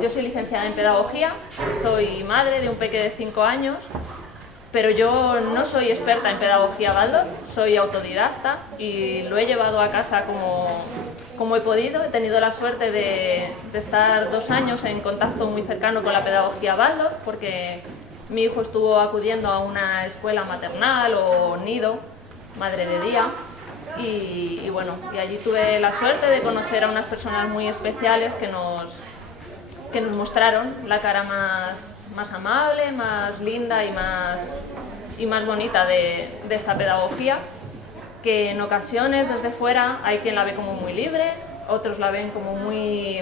Yo soy licenciada en Pedagogía, soy madre de un peque de 5 años, pero yo no soy experta en Pedagogía Waldorf, soy autodidacta y lo he llevado a casa como he podido. He tenido la suerte de estar 2 años en contacto muy cercano con la Pedagogía Waldorf, porque mi hijo estuvo acudiendo a una escuela maternal o nido, madre de día, y bueno, y allí tuve la suerte de conocer a unas personas muy especiales que nos mostraron la cara más amable, más linda y más bonita de esta pedagogía, que en ocasiones desde fuera hay quien la ve como muy libre, otros la ven como muy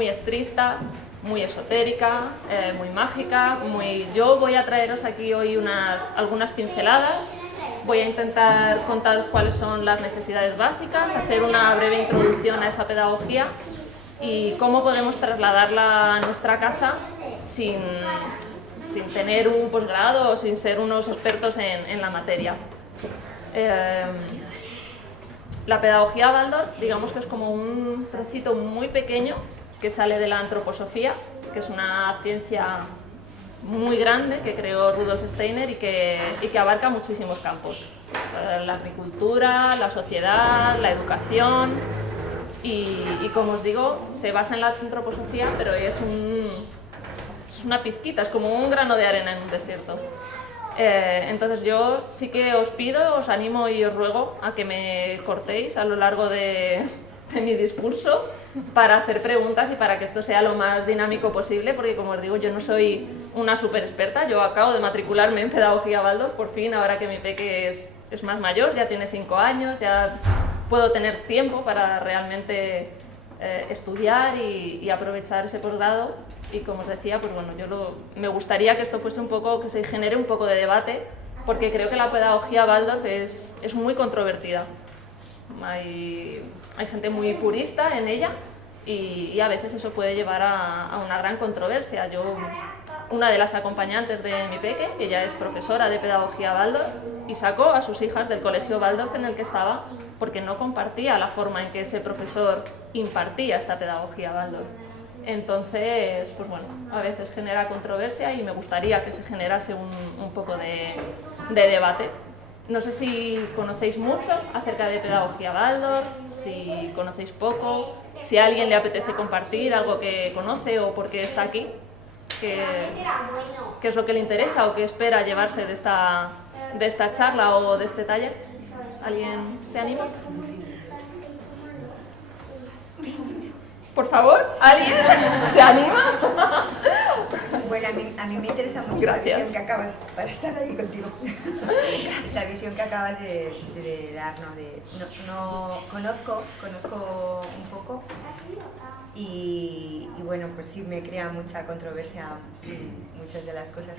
estricta, muy esotérica, muy mágica. Yo voy a traeros aquí hoy algunas pinceladas. Voy a intentar contaros cuáles son las necesidades básicas, hacer una breve introducción a esa pedagogía y cómo podemos trasladarla a nuestra casa sin tener un posgrado o sin ser unos expertos en la materia. La pedagogía Waldorf, digamos que es como un trocito muy pequeño que sale de la antroposofía, que es una ciencia muy grande que creó Rudolf Steiner y que abarca muchísimos campos. La agricultura, la sociedad, la educación y como os digo, se basa en la antroposofía, pero es una pizquita, es como un grano de arena en un desierto. Entonces yo sí que os pido, os animo y os ruego a que me cortéis a lo largo de mi discurso para hacer preguntas y para que esto sea lo más dinámico posible, porque como os digo, yo no soy una súper experta. Yo acabo de matricularme en Pedagogía Waldorf, por fin, ahora que mi peque es más mayor, ya tiene 5 años, ya puedo tener tiempo para realmente estudiar y aprovechar ese posgrado. Y como os decía, pues bueno, me gustaría que esto fuese un poco, que se genere un poco de debate, porque creo que la pedagogía Waldorf es muy controvertida. Hay gente muy purista en ella y a veces eso puede llevar a una gran controversia. Una de las acompañantes de mi peque, ella es profesora de pedagogía Waldorf y sacó a sus hijas del colegio Waldorf en el que estaba porque no compartía la forma en que ese profesor impartía esta pedagogía Waldorf. Entonces, pues bueno, a veces genera controversia y me gustaría que se generase un poco de debate. No sé si conocéis mucho acerca de pedagogía Waldorf, si conocéis poco, si a alguien le apetece compartir algo que conoce o por qué está aquí, qué es lo que le interesa o qué espera llevarse de esta charla o de este taller. ¿Alguien se anima? Por favor, ¿alguien se anima? Bueno, a mí me interesa mucho la visión que acabas, para estar ahí contigo, esa visión que acabas de dar, ¿no? Conozco un poco y bueno, pues sí me crea mucha controversia muchas de las cosas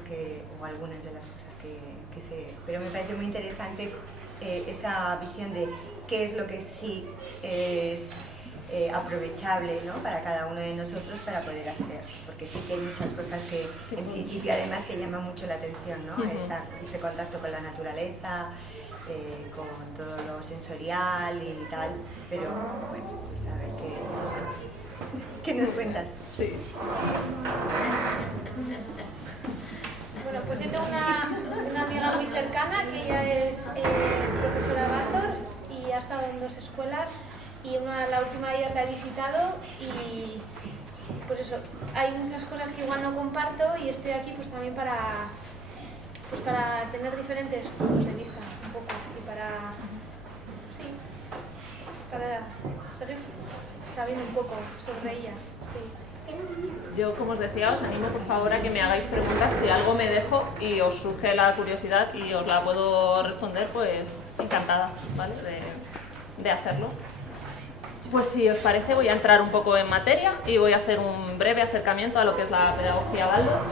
o algunas de las cosas que sé, pero me parece muy interesante esa visión de qué es lo que sí es aprovechable, ¿no? Para cada uno de nosotros para poder hacer, porque sí que hay muchas cosas que en principio además te llaman mucho la atención, ¿no? Este contacto con la naturaleza, con todo lo sensorial y tal, pero bueno, pues a ver qué nos cuentas. Sí. Bueno, pues yo tengo una amiga muy cercana que ella es profesora Waldorf y ha estado en 2 escuelas. Y la última de ellas la he visitado y pues eso, hay muchas cosas que igual no comparto y estoy aquí pues también para tener diferentes puntos de vista un poco y para seguir sabiendo un poco sobre ella. Sí. Yo, como os decía, os animo por favor a que me hagáis preguntas si algo me dejo y os surge la curiosidad y os la puedo responder, pues encantada, ¿vale? de hacerlo. Pues si os parece voy a entrar un poco en materia y voy a hacer un breve acercamiento a lo que es la pedagogía Waldorf.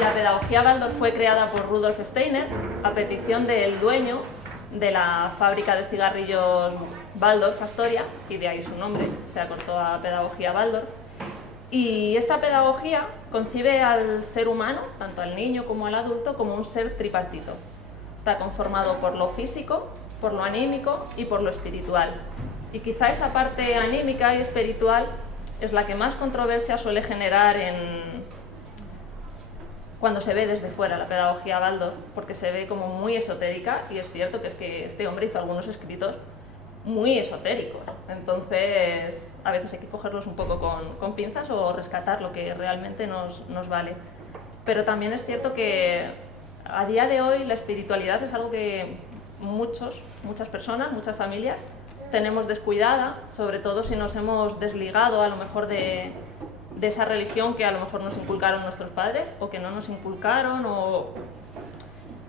La pedagogía Waldorf fue creada por Rudolf Steiner a petición del dueño de la fábrica de cigarrillos Waldorf Astoria, y de ahí su nombre, se acortó a pedagogía Waldorf. Y esta pedagogía concibe al ser humano, tanto al niño como al adulto, como un ser tripartito. Está conformado por lo físico, por lo anímico y por lo espiritual. Y quizá esa parte anímica y espiritual es la que más controversia suele generar cuando se ve desde fuera la pedagogía Waldorf, porque se ve como muy esotérica, y es cierto que es que este hombre hizo algunos escritos muy esotéricos, entonces a veces hay que cogerlos un poco con pinzas o rescatar lo que realmente nos vale. Pero también es cierto que a día de hoy la espiritualidad es algo que muchas personas, muchas familias tenemos descuidada, sobre todo si nos hemos desligado a lo mejor de esa religión que a lo mejor nos inculcaron nuestros padres o que no nos inculcaron,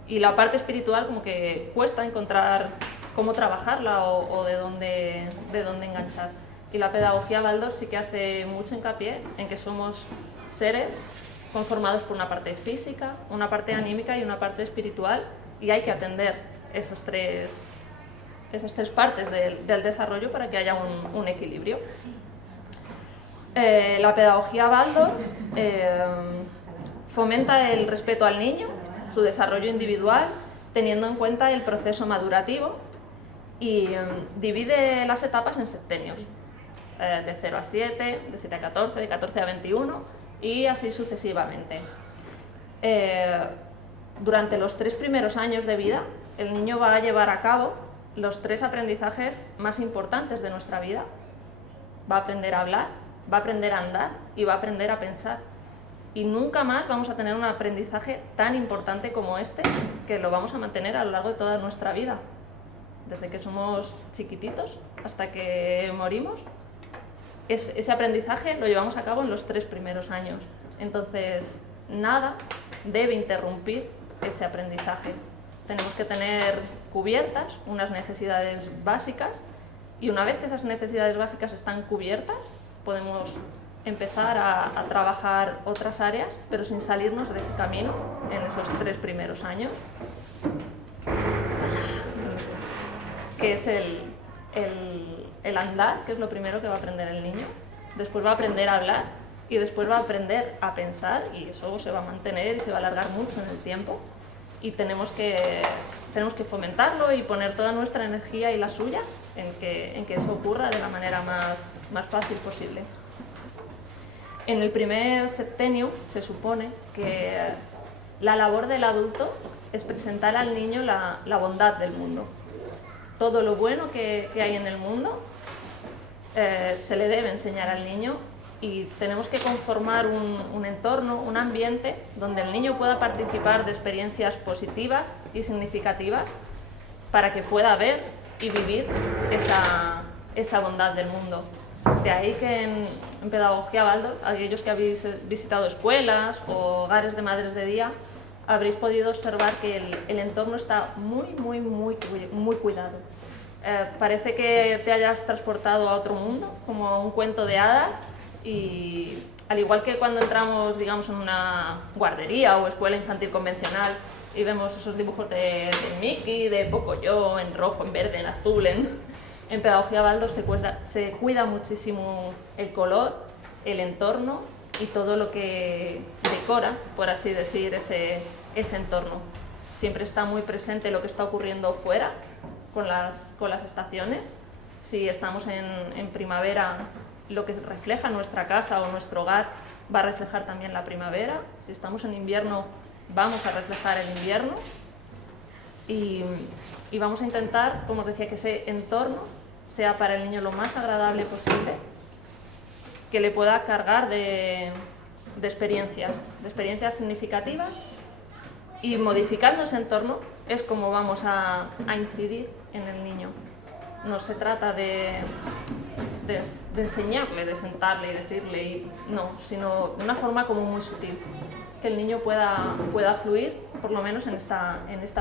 y la parte espiritual como que cuesta encontrar cómo trabajarla o de dónde enganchar. Y la pedagogía Waldorf sí que hace mucho hincapié en que somos seres conformados por una parte física, una parte anímica y una parte espiritual, y hay que atender esas tres partes del desarrollo para que haya un equilibrio. La pedagogía Waldorf fomenta el respeto al niño, su desarrollo individual, teniendo en cuenta el proceso madurativo, y divide las etapas en septenios, de 0 a 7, de 7 a 14, de 14 a 21 y así sucesivamente. Durante los 3 primeros años de vida, el niño va a llevar a cabo los 3 aprendizajes más importantes de nuestra vida. Va a aprender a hablar, va a aprender a andar y va a aprender a pensar. Y nunca más vamos a tener un aprendizaje tan importante como este, que lo vamos a mantener a lo largo de toda nuestra vida. Desde que somos chiquititos hasta que morimos, ese aprendizaje lo llevamos a cabo en los 3 primeros años. Entonces, nada debe interrumpir ese aprendizaje. Tenemos que tener cubiertas unas necesidades básicas, y una vez que esas necesidades básicas están cubiertas, podemos empezar a trabajar otras áreas, pero sin salirnos de ese camino en esos 3 primeros años, que es el andar, que es lo primero que va a aprender el niño. Después va a aprender a hablar y después va a aprender a pensar, y eso se va a mantener y se va a alargar mucho en el tiempo, y tenemos que fomentarlo y poner toda nuestra energía y la suya en que eso ocurra de la manera más fácil posible. En el primer septenio se supone que la labor del adulto es presentar al niño la bondad del mundo. Todo lo bueno que hay en el mundo se le debe enseñar al niño, y tenemos que conformar un entorno, un ambiente donde el niño pueda participar de experiencias positivas y significativas para que pueda ver y vivir esa bondad del mundo. De ahí que en pedagogía Waldorf, aquellos que habéis visitado escuelas o hogares de madres de día, habréis podido observar que el entorno está muy cuidado. Parece que te hayas transportado a otro mundo, como a un cuento de hadas, y al igual que cuando entramos, digamos, en una guardería o escuela infantil convencional y vemos esos dibujos de Mickey, de Pocoyo, en rojo, en verde, en azul, en pedagogía Waldorf se cuida muchísimo el color, el entorno y todo lo que decora, por así decir, ese entorno. Siempre está muy presente lo que está ocurriendo fuera con las estaciones. Si estamos en primavera, lo que refleja nuestra casa o nuestro hogar va a reflejar también la primavera. Si estamos en invierno, vamos a reflejar el invierno. Y vamos a intentar, como os decía, que ese entorno sea para el niño lo más agradable posible, que le pueda cargar de experiencias significativas, y modificando ese entorno es como vamos a incidir en el niño. No se trata de enseñarle, de sentarle y decirle, no, sino de una forma como muy sutil, que el niño pueda fluir, por lo menos en esta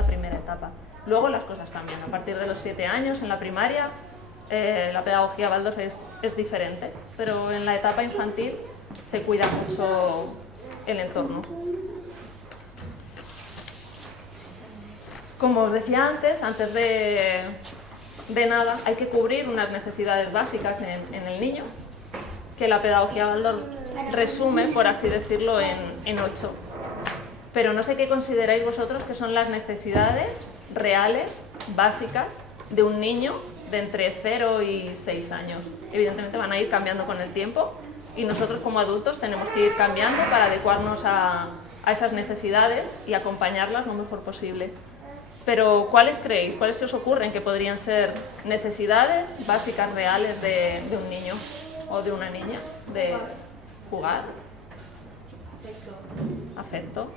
primera etapa. Luego las cosas cambian. A partir de los 7 años, en la primaria, la pedagogía Waldorf es diferente, pero en la etapa infantil se cuida mucho el entorno. Como os decía antes de nada, hay que cubrir unas necesidades básicas en el niño, que la pedagogía Waldorf resume, por así decirlo, en 8. Pero no sé qué consideráis vosotros que son las necesidades reales, básicas, de un niño de entre 0 y 6 años. Evidentemente van a ir cambiando con el tiempo, y nosotros como adultos tenemos que ir cambiando para adecuarnos a esas necesidades y acompañarlas lo mejor posible. Pero ¿cuáles creéis? ¿Cuáles se os ocurren que podrían ser necesidades básicas reales de un niño o de una niña? De jugar, afecto,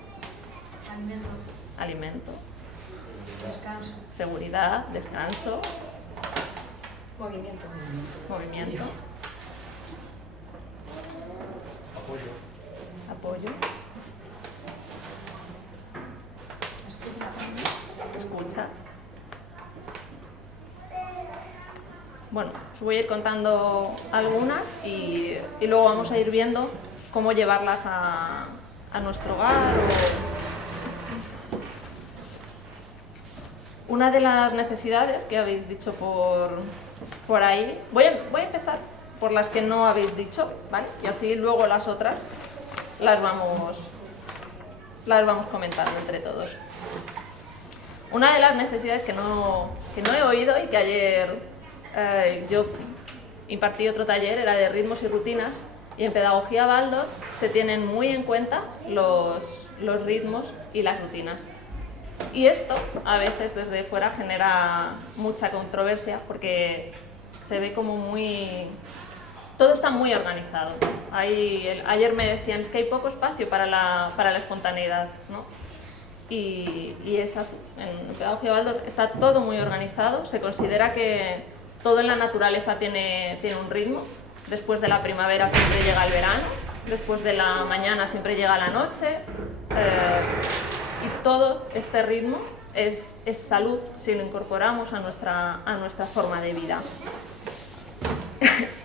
alimento, Descanso. seguridad, descanso, Movimiento. movimiento, apoyo, Escucha. escucha. Bueno, os voy a ir contando algunas y luego vamos a ir viendo cómo llevarlas a nuestro hogar. Una de las necesidades que habéis dicho por ahí, voy a empezar por las que no habéis dicho, ¿vale? Y así luego las otras las vamos comentando entre todos. Una de las necesidades que no he oído y que ayer yo impartí otro taller era de ritmos y rutinas, y en pedagogía Waldorf se tienen muy en cuenta los ritmos y las rutinas. Y esto a veces desde fuera genera mucha controversia porque se ve como todo está muy organizado. Ayer me decían, es que hay poco espacio para la espontaneidad, ¿no? Y es así. En pedagogía Waldorf está todo muy organizado, se considera que todo en la naturaleza tiene un ritmo. Después de la primavera siempre llega el verano, después de la mañana siempre llega la noche, y todo este ritmo es salud si lo incorporamos a nuestra forma de vida.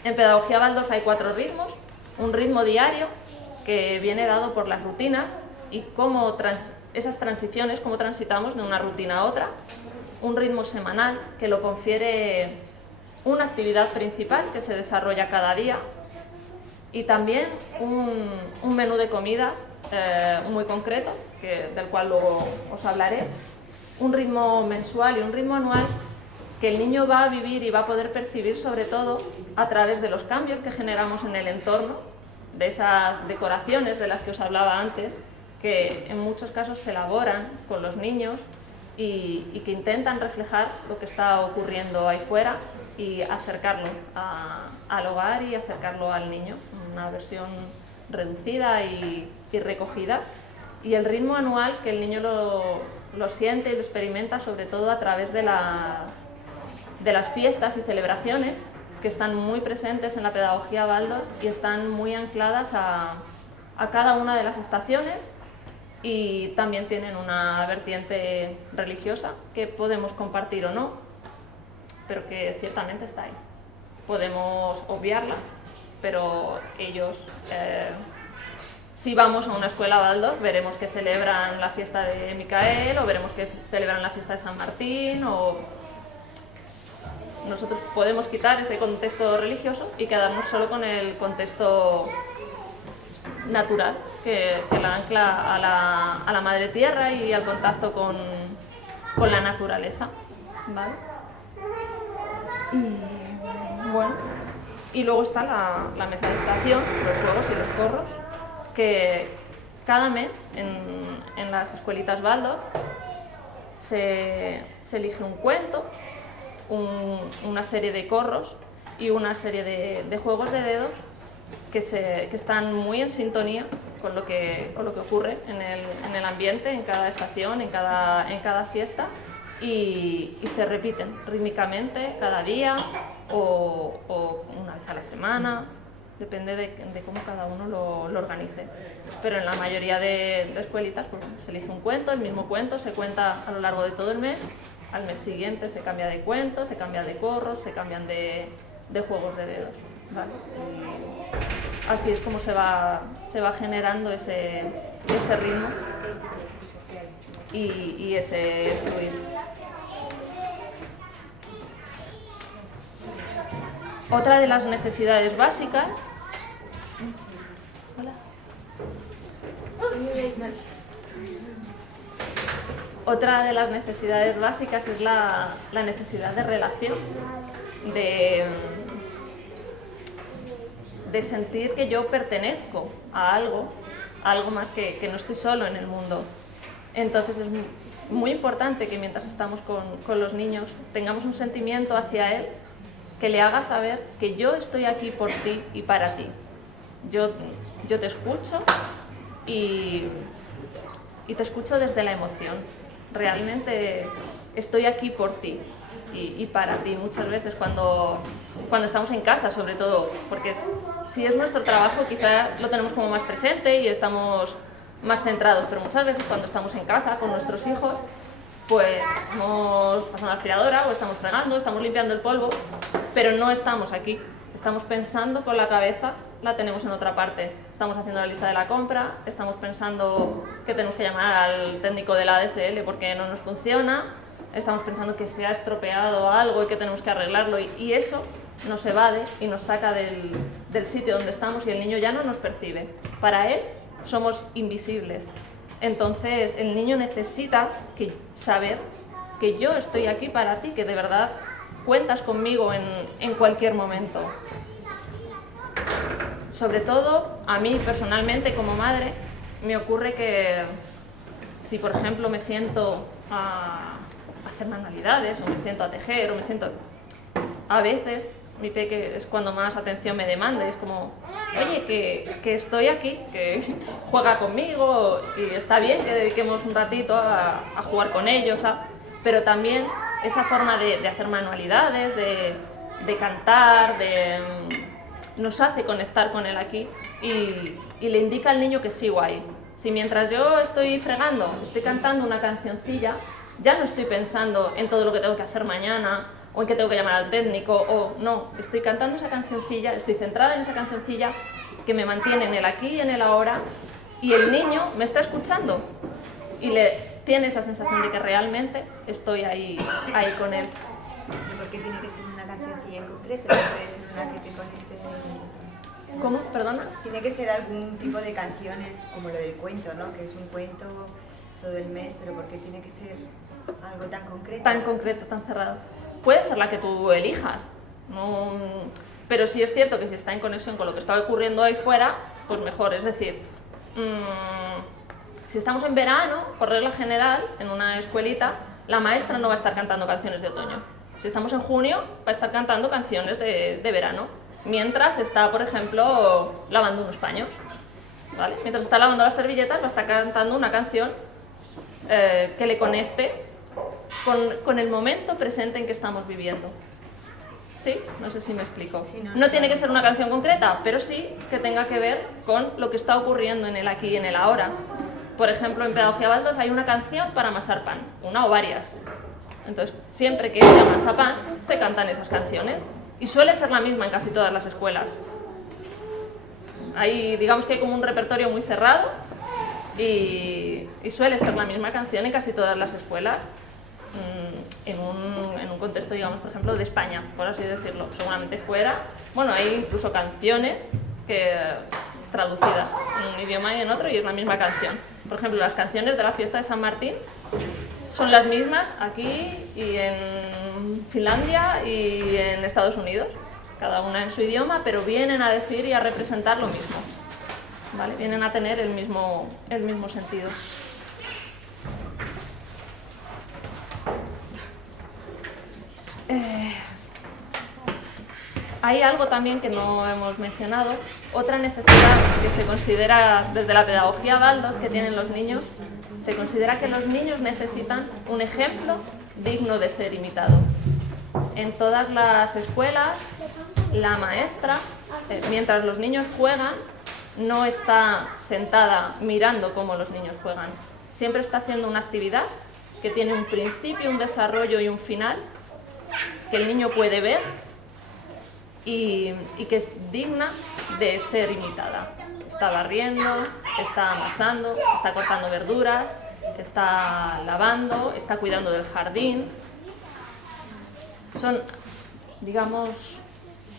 En pedagogía Waldorf hay 4 ritmos: un ritmo diario que viene dado por las rutinas y cómo esas transiciones, cómo transitamos de una rutina a otra; un ritmo semanal que lo confiere una actividad principal que se desarrolla cada día; y también un menú de comidas muy concreto, del cual luego os hablaré; un ritmo mensual y un ritmo anual que el niño va a vivir y va a poder percibir sobre todo a través de los cambios que generamos en el entorno, de esas decoraciones de las que os hablaba antes, que en muchos casos se elaboran con los niños y que intentan reflejar lo que está ocurriendo ahí fuera y acercarlo al hogar y acercarlo al niño, una versión reducida y recogida. Y el ritmo anual, que el niño lo siente y lo experimenta sobre todo a través de las fiestas y celebraciones que están muy presentes en la pedagogía Waldorf y están muy ancladas a cada una de las estaciones, y también tienen una vertiente religiosa que podemos compartir o no, pero que ciertamente está ahí. Podemos obviarla, pero ellos, si vamos a una escuela Waldorf, veremos que celebran la fiesta de Micael, o veremos que celebran la fiesta de San Martín, o nosotros podemos quitar ese contexto religioso y quedarnos solo con el contexto natural, que la ancla a la madre tierra y al contacto con la naturaleza, ¿vale? Y bueno, y luego está la mesa de estación, los juegos y los corros, que cada mes en las escuelitas Waldorf se elige un cuento, una serie de corros y una serie de juegos de dedos que están muy en sintonía con lo que ocurre en el ambiente, en cada estación, en cada fiesta, y se repiten rítmicamente cada día o una vez a la semana, depende de cómo cada uno lo organice. Pero en la mayoría de escuelitas pues, se elige un cuento, el mismo cuento se cuenta a lo largo de todo el mes. Al mes siguiente se cambia de cuento, se cambia de corros, se cambian de juegos de dedos, ¿vale? Y así es como se va generando ese ritmo y ese fluir. Otra de las necesidades básicas... Hola. Otra de las necesidades básicas es la necesidad de relación, de sentir que yo pertenezco a algo más que no estoy solo en el mundo. Entonces es muy importante que mientras estamos con los niños tengamos un sentimiento hacia él que le haga saber que yo estoy aquí por ti y para ti. Yo te escucho y te escucho desde la emoción. Realmente estoy aquí por ti y para ti. Muchas veces cuando estamos en casa, sobre todo, porque si es nuestro trabajo quizá lo tenemos como más presente y estamos más centrados, pero muchas veces cuando estamos en casa con nuestros hijos, pues estamos pasando la aspiradora o estamos fregando, estamos limpiando el polvo, pero no estamos aquí. Estamos pensando con la cabeza, la tenemos en otra parte. Estamos haciendo la lista de la compra, estamos pensando que tenemos que llamar al técnico de la ADSL porque no nos funciona, estamos pensando que se ha estropeado algo y que tenemos que arreglarlo, y eso nos evade y nos saca del sitio donde estamos y el niño ya no nos percibe. Para él somos invisibles. Entonces el niño necesita saber que yo estoy aquí para ti, que de verdad cuentas conmigo en cualquier momento. Sobre todo, a mí personalmente como madre, me ocurre que si por ejemplo me siento a hacer manualidades, o me siento a tejer, o me siento... A veces mi peque es cuando más atención me demanda, y es como, oye, que estoy aquí, que juega conmigo, y está bien que dediquemos un ratito a jugar con ellos, ¿sabes? Pero también esa forma de hacer manualidades, de cantar, nos hace conectar con él aquí y le indica al niño que sigo ahí. Si mientras yo estoy fregando, estoy cantando una cancioncilla, ya no estoy pensando en todo lo que tengo que hacer mañana o en que tengo que llamar al técnico, o no, estoy cantando esa cancioncilla, estoy centrada en esa cancioncilla que me mantiene en el aquí y en el ahora, y el niño me está escuchando y tiene esa sensación de que realmente estoy ahí con él. ¿Y por qué tiene que ser una cancioncilla en concreto? ¿No puede ser una que te conecte? ¿Cómo? ¿Perdona? Tiene que ser algún tipo de canciones como lo del cuento, ¿no? Que es un cuento todo el mes, pero ¿por qué tiene que ser algo tan concreto? Tan concreto, tan cerrado. Puede ser la que tú elijas, no, pero sí es cierto que si está en conexión con lo que está ocurriendo ahí fuera, pues mejor. Es decir, si estamos en verano, por regla general, en una escuelita, la maestra no va a estar cantando canciones de otoño. Si estamos en junio, va a estar cantando canciones de verano, mientras está, por ejemplo, lavando unos paños, ¿vale? Mientras está lavando las servilletas, va a estar cantando una canción que le conecte con el momento presente en que estamos viviendo. ¿Sí? No sé si me explico. Sí, no tiene que ser una canción concreta, pero sí que tenga que ver con lo que está ocurriendo en el aquí y en el ahora. Por ejemplo, en Pedagogía Baldós hay una canción para amasar pan, una o varias. Entonces, siempre que se amasa pan, se cantan esas canciones. Y suele ser la misma en casi todas las escuelas. Digamos que hay como un repertorio muy cerrado y suele ser la misma canción en casi todas las escuelas. En un contexto, digamos, por ejemplo, de España, por así decirlo. Seguramente fuera, bueno, hay incluso canciones traducidas en un idioma y en otro, y es la misma canción. Por ejemplo, las canciones de la fiesta de San Martín son las mismas aquí y en Finlandia y en Estados Unidos, cada una en su idioma, pero vienen a decir y a representar lo mismo, ¿vale? Vienen a tener el mismo sentido. Hay algo también que no hemos mencionado, otra necesidad que se considera desde la pedagogía Baldós que tienen los niños, se considera que los niños necesitan un ejemplo digno de ser imitado. En todas las escuelas, la maestra, mientras los niños juegan, no está sentada mirando cómo los niños juegan. Siempre está haciendo una actividad que tiene un principio, un desarrollo y un final, que el niño puede ver y que es digna de ser imitada. Está barriendo, está amasando, está cortando verduras, está lavando, está cuidando del jardín. Son, digamos,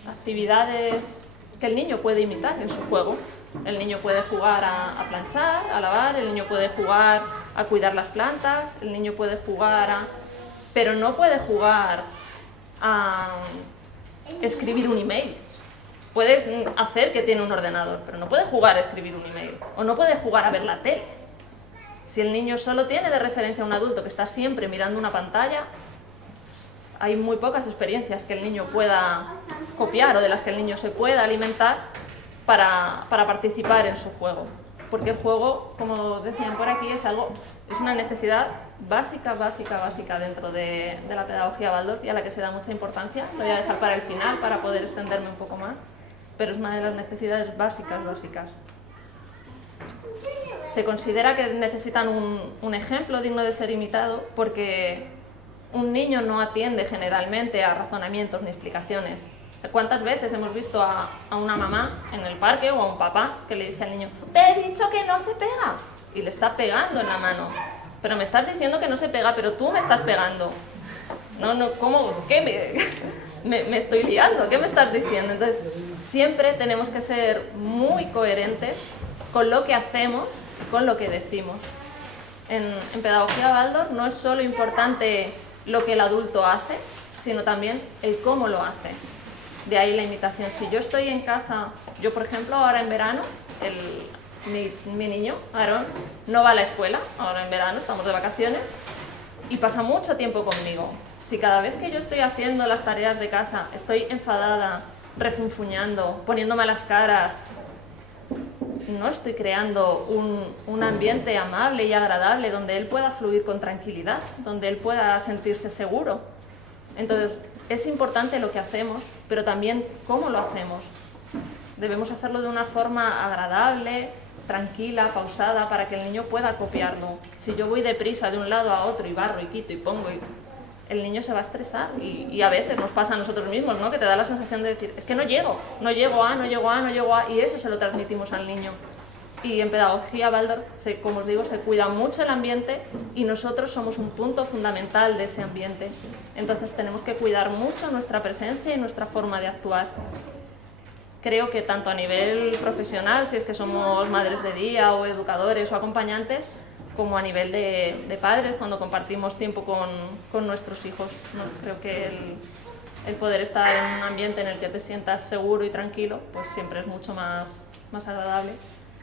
actividades que el niño puede imitar en su juego. El niño puede jugar a planchar, a lavar, el niño puede jugar a cuidar las plantas, el niño puede jugar pero no puede jugar a escribir un email, Puedes hacer que tiene un ordenador, pero no puede jugar a escribir un email, o no puede jugar a ver la tele. Si el niño solo tiene de referencia a un adulto que está siempre mirando una pantalla, hay muy pocas experiencias que el niño pueda copiar o de las que el niño se pueda alimentar para participar en su juego. Porque el juego, como decían por aquí, es una necesidad básica dentro de la pedagogía Waldorf y a la que se da mucha importancia. Lo voy a dejar para el final para poder extenderme un poco más, pero es una de las necesidades básicas. Se considera que necesitan un ejemplo digno de ser imitado porque un niño no atiende generalmente a razonamientos ni explicaciones. ¿Cuántas veces hemos visto a una mamá en el parque o a un papá que le dice al niño: te he dicho que no se pega? Y le está pegando en la mano. Pero me estás diciendo que no se pega, pero tú me estás pegando. No, ¿cómo? ¿Qué? Me estoy liando, ¿qué me estás diciendo? Entonces, siempre tenemos que ser muy coherentes con lo que hacemos y con lo que decimos. En pedagogía Waldorf no es solo importante lo que el adulto hace, sino también el cómo lo hace. De ahí la imitación. Si yo estoy en casa, yo por ejemplo ahora en verano, mi niño, Aarón, no va a la escuela, ahora en verano estamos de vacaciones, y pasa mucho tiempo conmigo. Si cada vez que yo estoy haciendo las tareas de casa estoy enfadada, refunfuñando, poniendo malas caras, no estoy creando un ambiente amable y agradable donde él pueda fluir con tranquilidad, donde él pueda sentirse seguro. Entonces, es importante lo que hacemos, pero también cómo lo hacemos. Debemos hacerlo de una forma agradable, tranquila, pausada, para que el niño pueda copiarlo. Si yo voy deprisa de un lado a otro y barro y quito y pongo, el niño se va a estresar y a veces nos pasa a nosotros mismos, ¿no? Que te da la sensación de decir: es que no llego a, y eso se lo transmitimos al niño. Y en pedagogía Waldorf, como os digo, se cuida mucho el ambiente y nosotros somos un punto fundamental de ese ambiente. Entonces tenemos que cuidar mucho nuestra presencia y nuestra forma de actuar. Creo que tanto a nivel profesional, si es que somos madres de día o educadores o acompañantes, como a nivel de padres, cuando compartimos tiempo con nuestros hijos, ¿no? Creo que el poder estar en un ambiente en el que te sientas seguro y tranquilo, pues siempre es mucho más agradable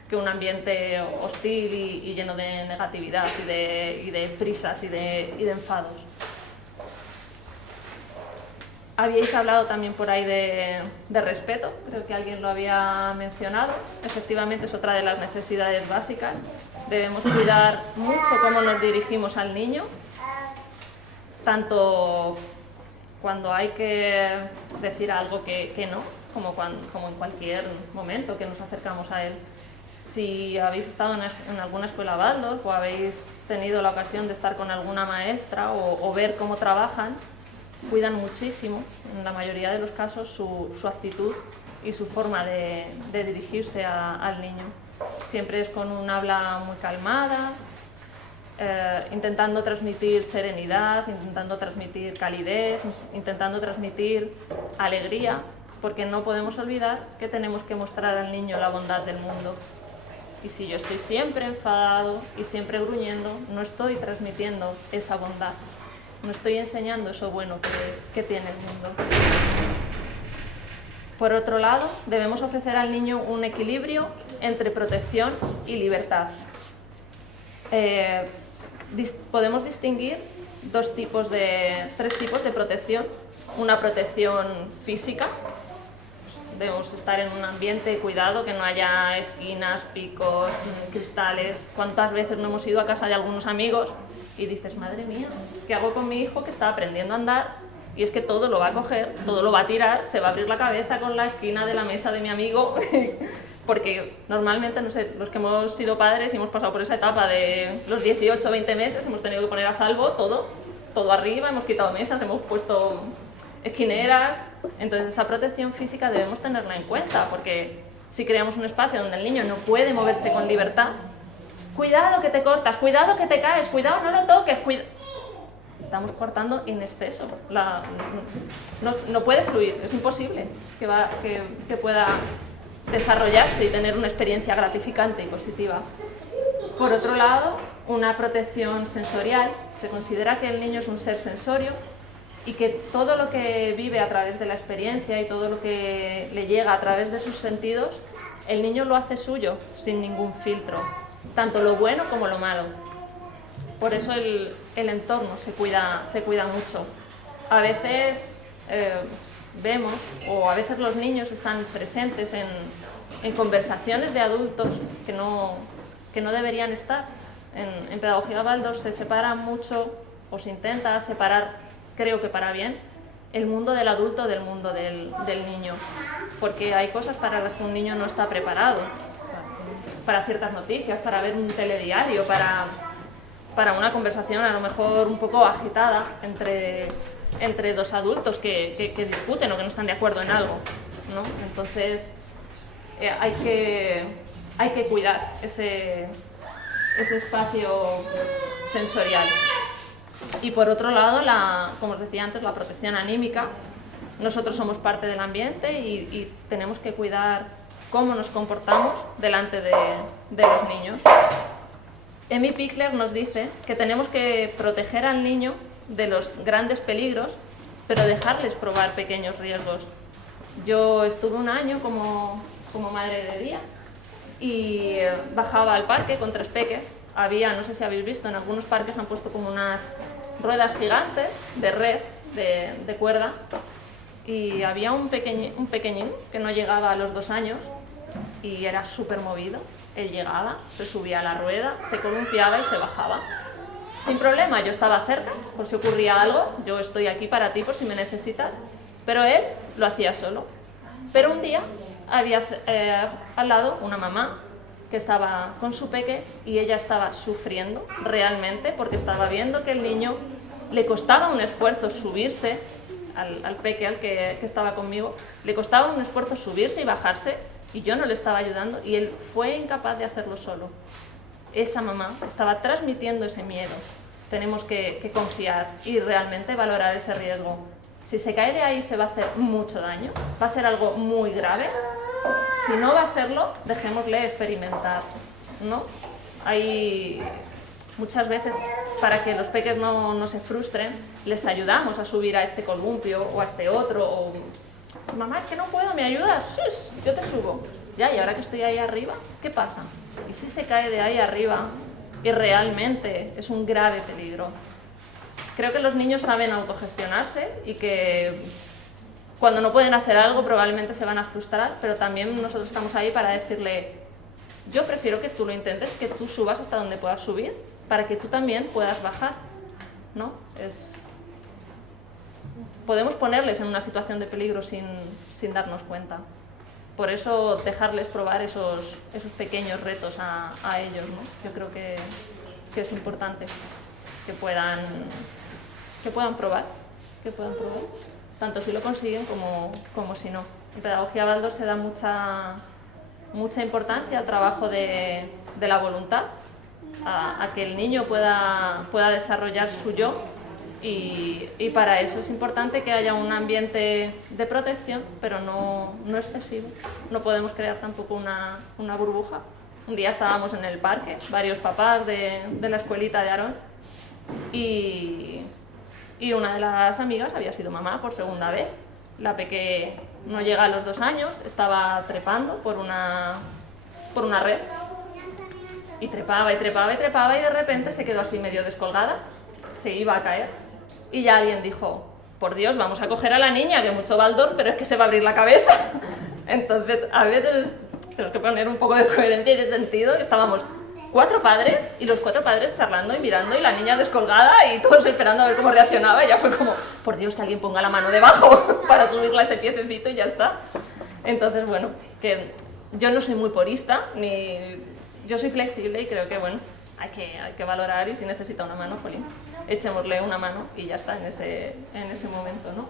que un ambiente hostil y lleno de negatividad y de prisas y de enfados. Habíais hablado también por ahí de respeto, creo que alguien lo había mencionado. Efectivamente es otra de las necesidades básicas. Debemos cuidar mucho cómo nos dirigimos al niño, tanto cuando hay que decir algo que no, como en cualquier momento que nos acercamos a él. Si habéis estado en alguna escuela Waldorf o habéis tenido la ocasión de estar con alguna maestra o ver cómo trabajan, cuidan muchísimo, en la mayoría de los casos, su actitud y su forma de dirigirse al niño. Siempre es con un habla muy calmada, intentando transmitir serenidad, intentando transmitir calidez, intentando transmitir alegría, porque no podemos olvidar que tenemos que mostrar al niño la bondad del mundo. Y si yo estoy siempre enfadado y siempre gruñendo, no estoy transmitiendo esa bondad, no estoy enseñando eso bueno que tiene el mundo. Por otro lado, debemos ofrecer al niño un equilibrio entre protección y libertad. Podemos distinguir tres tipos de protección. Una protección física. Debemos estar en un ambiente cuidado, que no haya esquinas, picos, cristales. ¿Cuántas veces no hemos ido a casa de algunos amigos y dices: madre mía, ¿qué hago con mi hijo que está aprendiendo a andar? Y es que todo lo va a coger, todo lo va a tirar, se va a abrir la cabeza con la esquina de la mesa de mi amigo. Porque normalmente, no sé, los que hemos sido padres y hemos pasado por esa etapa de los 18 o 20 meses, hemos tenido que poner a salvo todo arriba, hemos quitado mesas, hemos puesto esquineras. Entonces esa protección física debemos tenerla en cuenta, porque si creamos un espacio donde el niño no puede moverse con libertad, cuidado que te cortas, cuidado que te caes, cuidado no lo toques, estamos cortando en exceso. No puede fluir, es imposible que pueda desarrollarse y tener una experiencia gratificante y positiva. Por otro lado, una protección sensorial. Se considera que el niño es un ser sensorio y que todo lo que vive a través de la experiencia y todo lo que le llega a través de sus sentidos, el niño lo hace suyo, sin ningún filtro, tanto lo bueno como lo malo. Por eso el entorno se cuida mucho. A veces vemos, o a veces los niños están presentes en conversaciones de adultos que no deberían estar. En pedagogía Waldorf se separa mucho, o se intenta separar, creo que para bien, el mundo del adulto del mundo del niño, porque hay cosas para las que un niño no está preparado, para ciertas noticias, para ver un telediario, para una conversación a lo mejor un poco agitada entre dos adultos que discuten o que no están de acuerdo en algo, ¿no? Entonces hay que cuidar ese espacio sensorial. Y por otro lado, como os decía antes, la protección anímica. Nosotros somos parte del ambiente y tenemos que cuidar cómo nos comportamos delante de los niños. Emmy Pichler nos dice que tenemos que proteger al niño de los grandes peligros, pero dejarles probar pequeños riesgos. Yo estuve un año como madre de día y bajaba al parque con 3 peques. No sé si habéis visto, en algunos parques han puesto como unas ruedas gigantes de red, de cuerda, y había un pequeñín que no llegaba a los 2 años y era súper movido. Él llegaba, se subía a la rueda, se columpiaba y se bajaba. Sin problema, yo estaba cerca, por si ocurría algo, yo estoy aquí para ti por si me necesitas, pero él lo hacía solo. Pero un día había al lado una mamá que estaba con su peque y ella estaba sufriendo realmente porque estaba viendo que el niño le costaba un esfuerzo subirse, al peque, al que estaba conmigo, le costaba un esfuerzo subirse y bajarse y yo no le estaba ayudando y él fue incapaz de hacerlo solo. Esa mamá estaba transmitiendo ese miedo. Tenemos que confiar y realmente valorar ese riesgo. Si se cae de ahí se va a hacer mucho daño, va a ser algo muy grave. Si no va a serlo, dejémosle experimentar, ¿no? Hay muchas veces, para que los peques no se frustren, les ayudamos a subir a este columpio o a este otro, o mamá, es que no puedo, ¿me ayudas? Sí, yo te subo. Ya, y ahora que estoy ahí arriba, ¿qué pasa? ¿Y si se cae de ahí arriba y realmente es un grave peligro? Creo que los niños saben autogestionarse y que cuando no pueden hacer algo probablemente se van a frustrar, pero también nosotros estamos ahí para decirle, yo prefiero que tú lo intentes, que tú subas hasta donde puedas subir, para que tú también puedas bajar, ¿no? Podemos ponerles en una situación de peligro sin darnos cuenta. Por eso dejarles probar esos pequeños retos a ellos, ¿no? Yo creo que es importante que puedan probar, tanto si lo consiguen como si no. En pedagogía Waldorf se da mucha importancia al trabajo de la voluntad, a que el niño pueda desarrollar su yo, y para eso es importante que haya un ambiente de protección, pero no excesivo. No podemos crear tampoco una burbuja. Un día estábamos en el parque, varios papás de la escuelita de Aarón, y una de las amigas había sido mamá por segunda vez. La peque no llega a los 2 años, estaba trepando por una red, y trepaba y trepaba y trepaba, y de repente se quedó así medio descolgada, se iba a caer, y ya alguien dijo, por Dios, vamos a coger a la niña, que mucho Waldorf, pero es que se va a abrir la cabeza. Entonces, a veces tenemos que poner un poco de coherencia y de sentido. Estábamos 4 padres, y los 4 padres charlando y mirando, y la niña descolgada, y todos esperando a ver cómo reaccionaba, y ya fue como, por Dios, que alguien ponga la mano debajo para subirla a ese piececito y ya está. Entonces, bueno, que yo no soy muy purista, yo soy flexible, y creo que, bueno, hay que valorar, y si necesita una mano, jolín, echémosle una mano y ya está en ese momento, ¿no?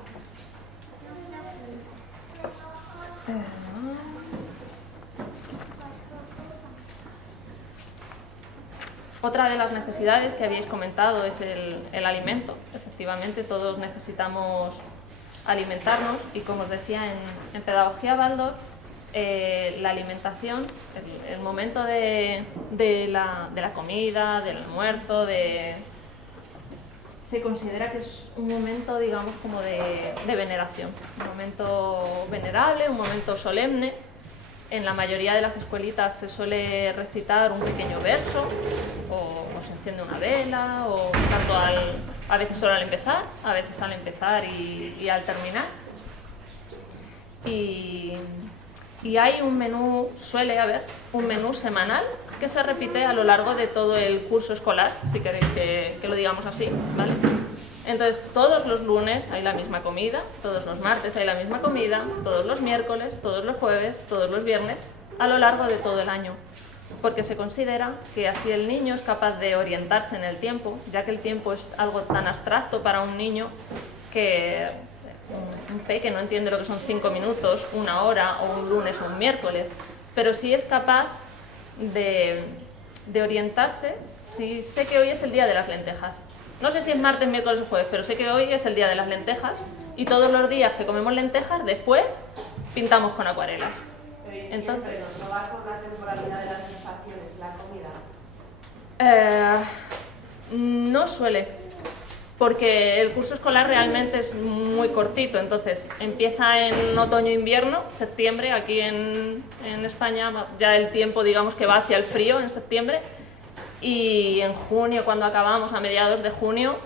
Otra de las necesidades que habéis comentado es el alimento. Efectivamente, todos necesitamos alimentarnos, y como os decía, en pedagogía Waldorf, la alimentación, el momento de la comida, del almuerzo, se considera que es un momento, digamos, como de veneración, un momento venerable, un momento solemne. En la mayoría de las escuelitas se suele recitar un pequeño verso, o se enciende una vela, o tanto a veces solo al empezar, a veces al empezar y al terminar. Y hay un menú, suele haber un menú semanal que se repite a lo largo de todo el curso escolar, si queréis que lo digamos así, ¿vale? Entonces, todos los lunes hay la misma comida, todos los martes hay la misma comida, todos los miércoles, todos los jueves, todos los viernes, a lo largo de todo el año. Porque se considera que así el niño es capaz de orientarse en el tiempo, ya que el tiempo es algo tan abstracto para un niño que un peque no entiende lo que son 5 minutos, 1 hora o un lunes o un miércoles, pero sí es capaz de orientarse si sé que hoy es el día de las lentejas. No sé si es martes, miércoles o jueves, pero sé que hoy es el día de las lentejas y todos los días que comemos lentejas después pintamos con acuarelas. Entonces, ¿no va con la temporalidad de las estaciones, la comida? No suele, porque el curso escolar realmente es muy cortito, entonces empieza en otoño-invierno, septiembre, aquí en España ya el tiempo digamos que va hacia el frío en septiembre, y en junio, cuando acabamos, a mediados de junio,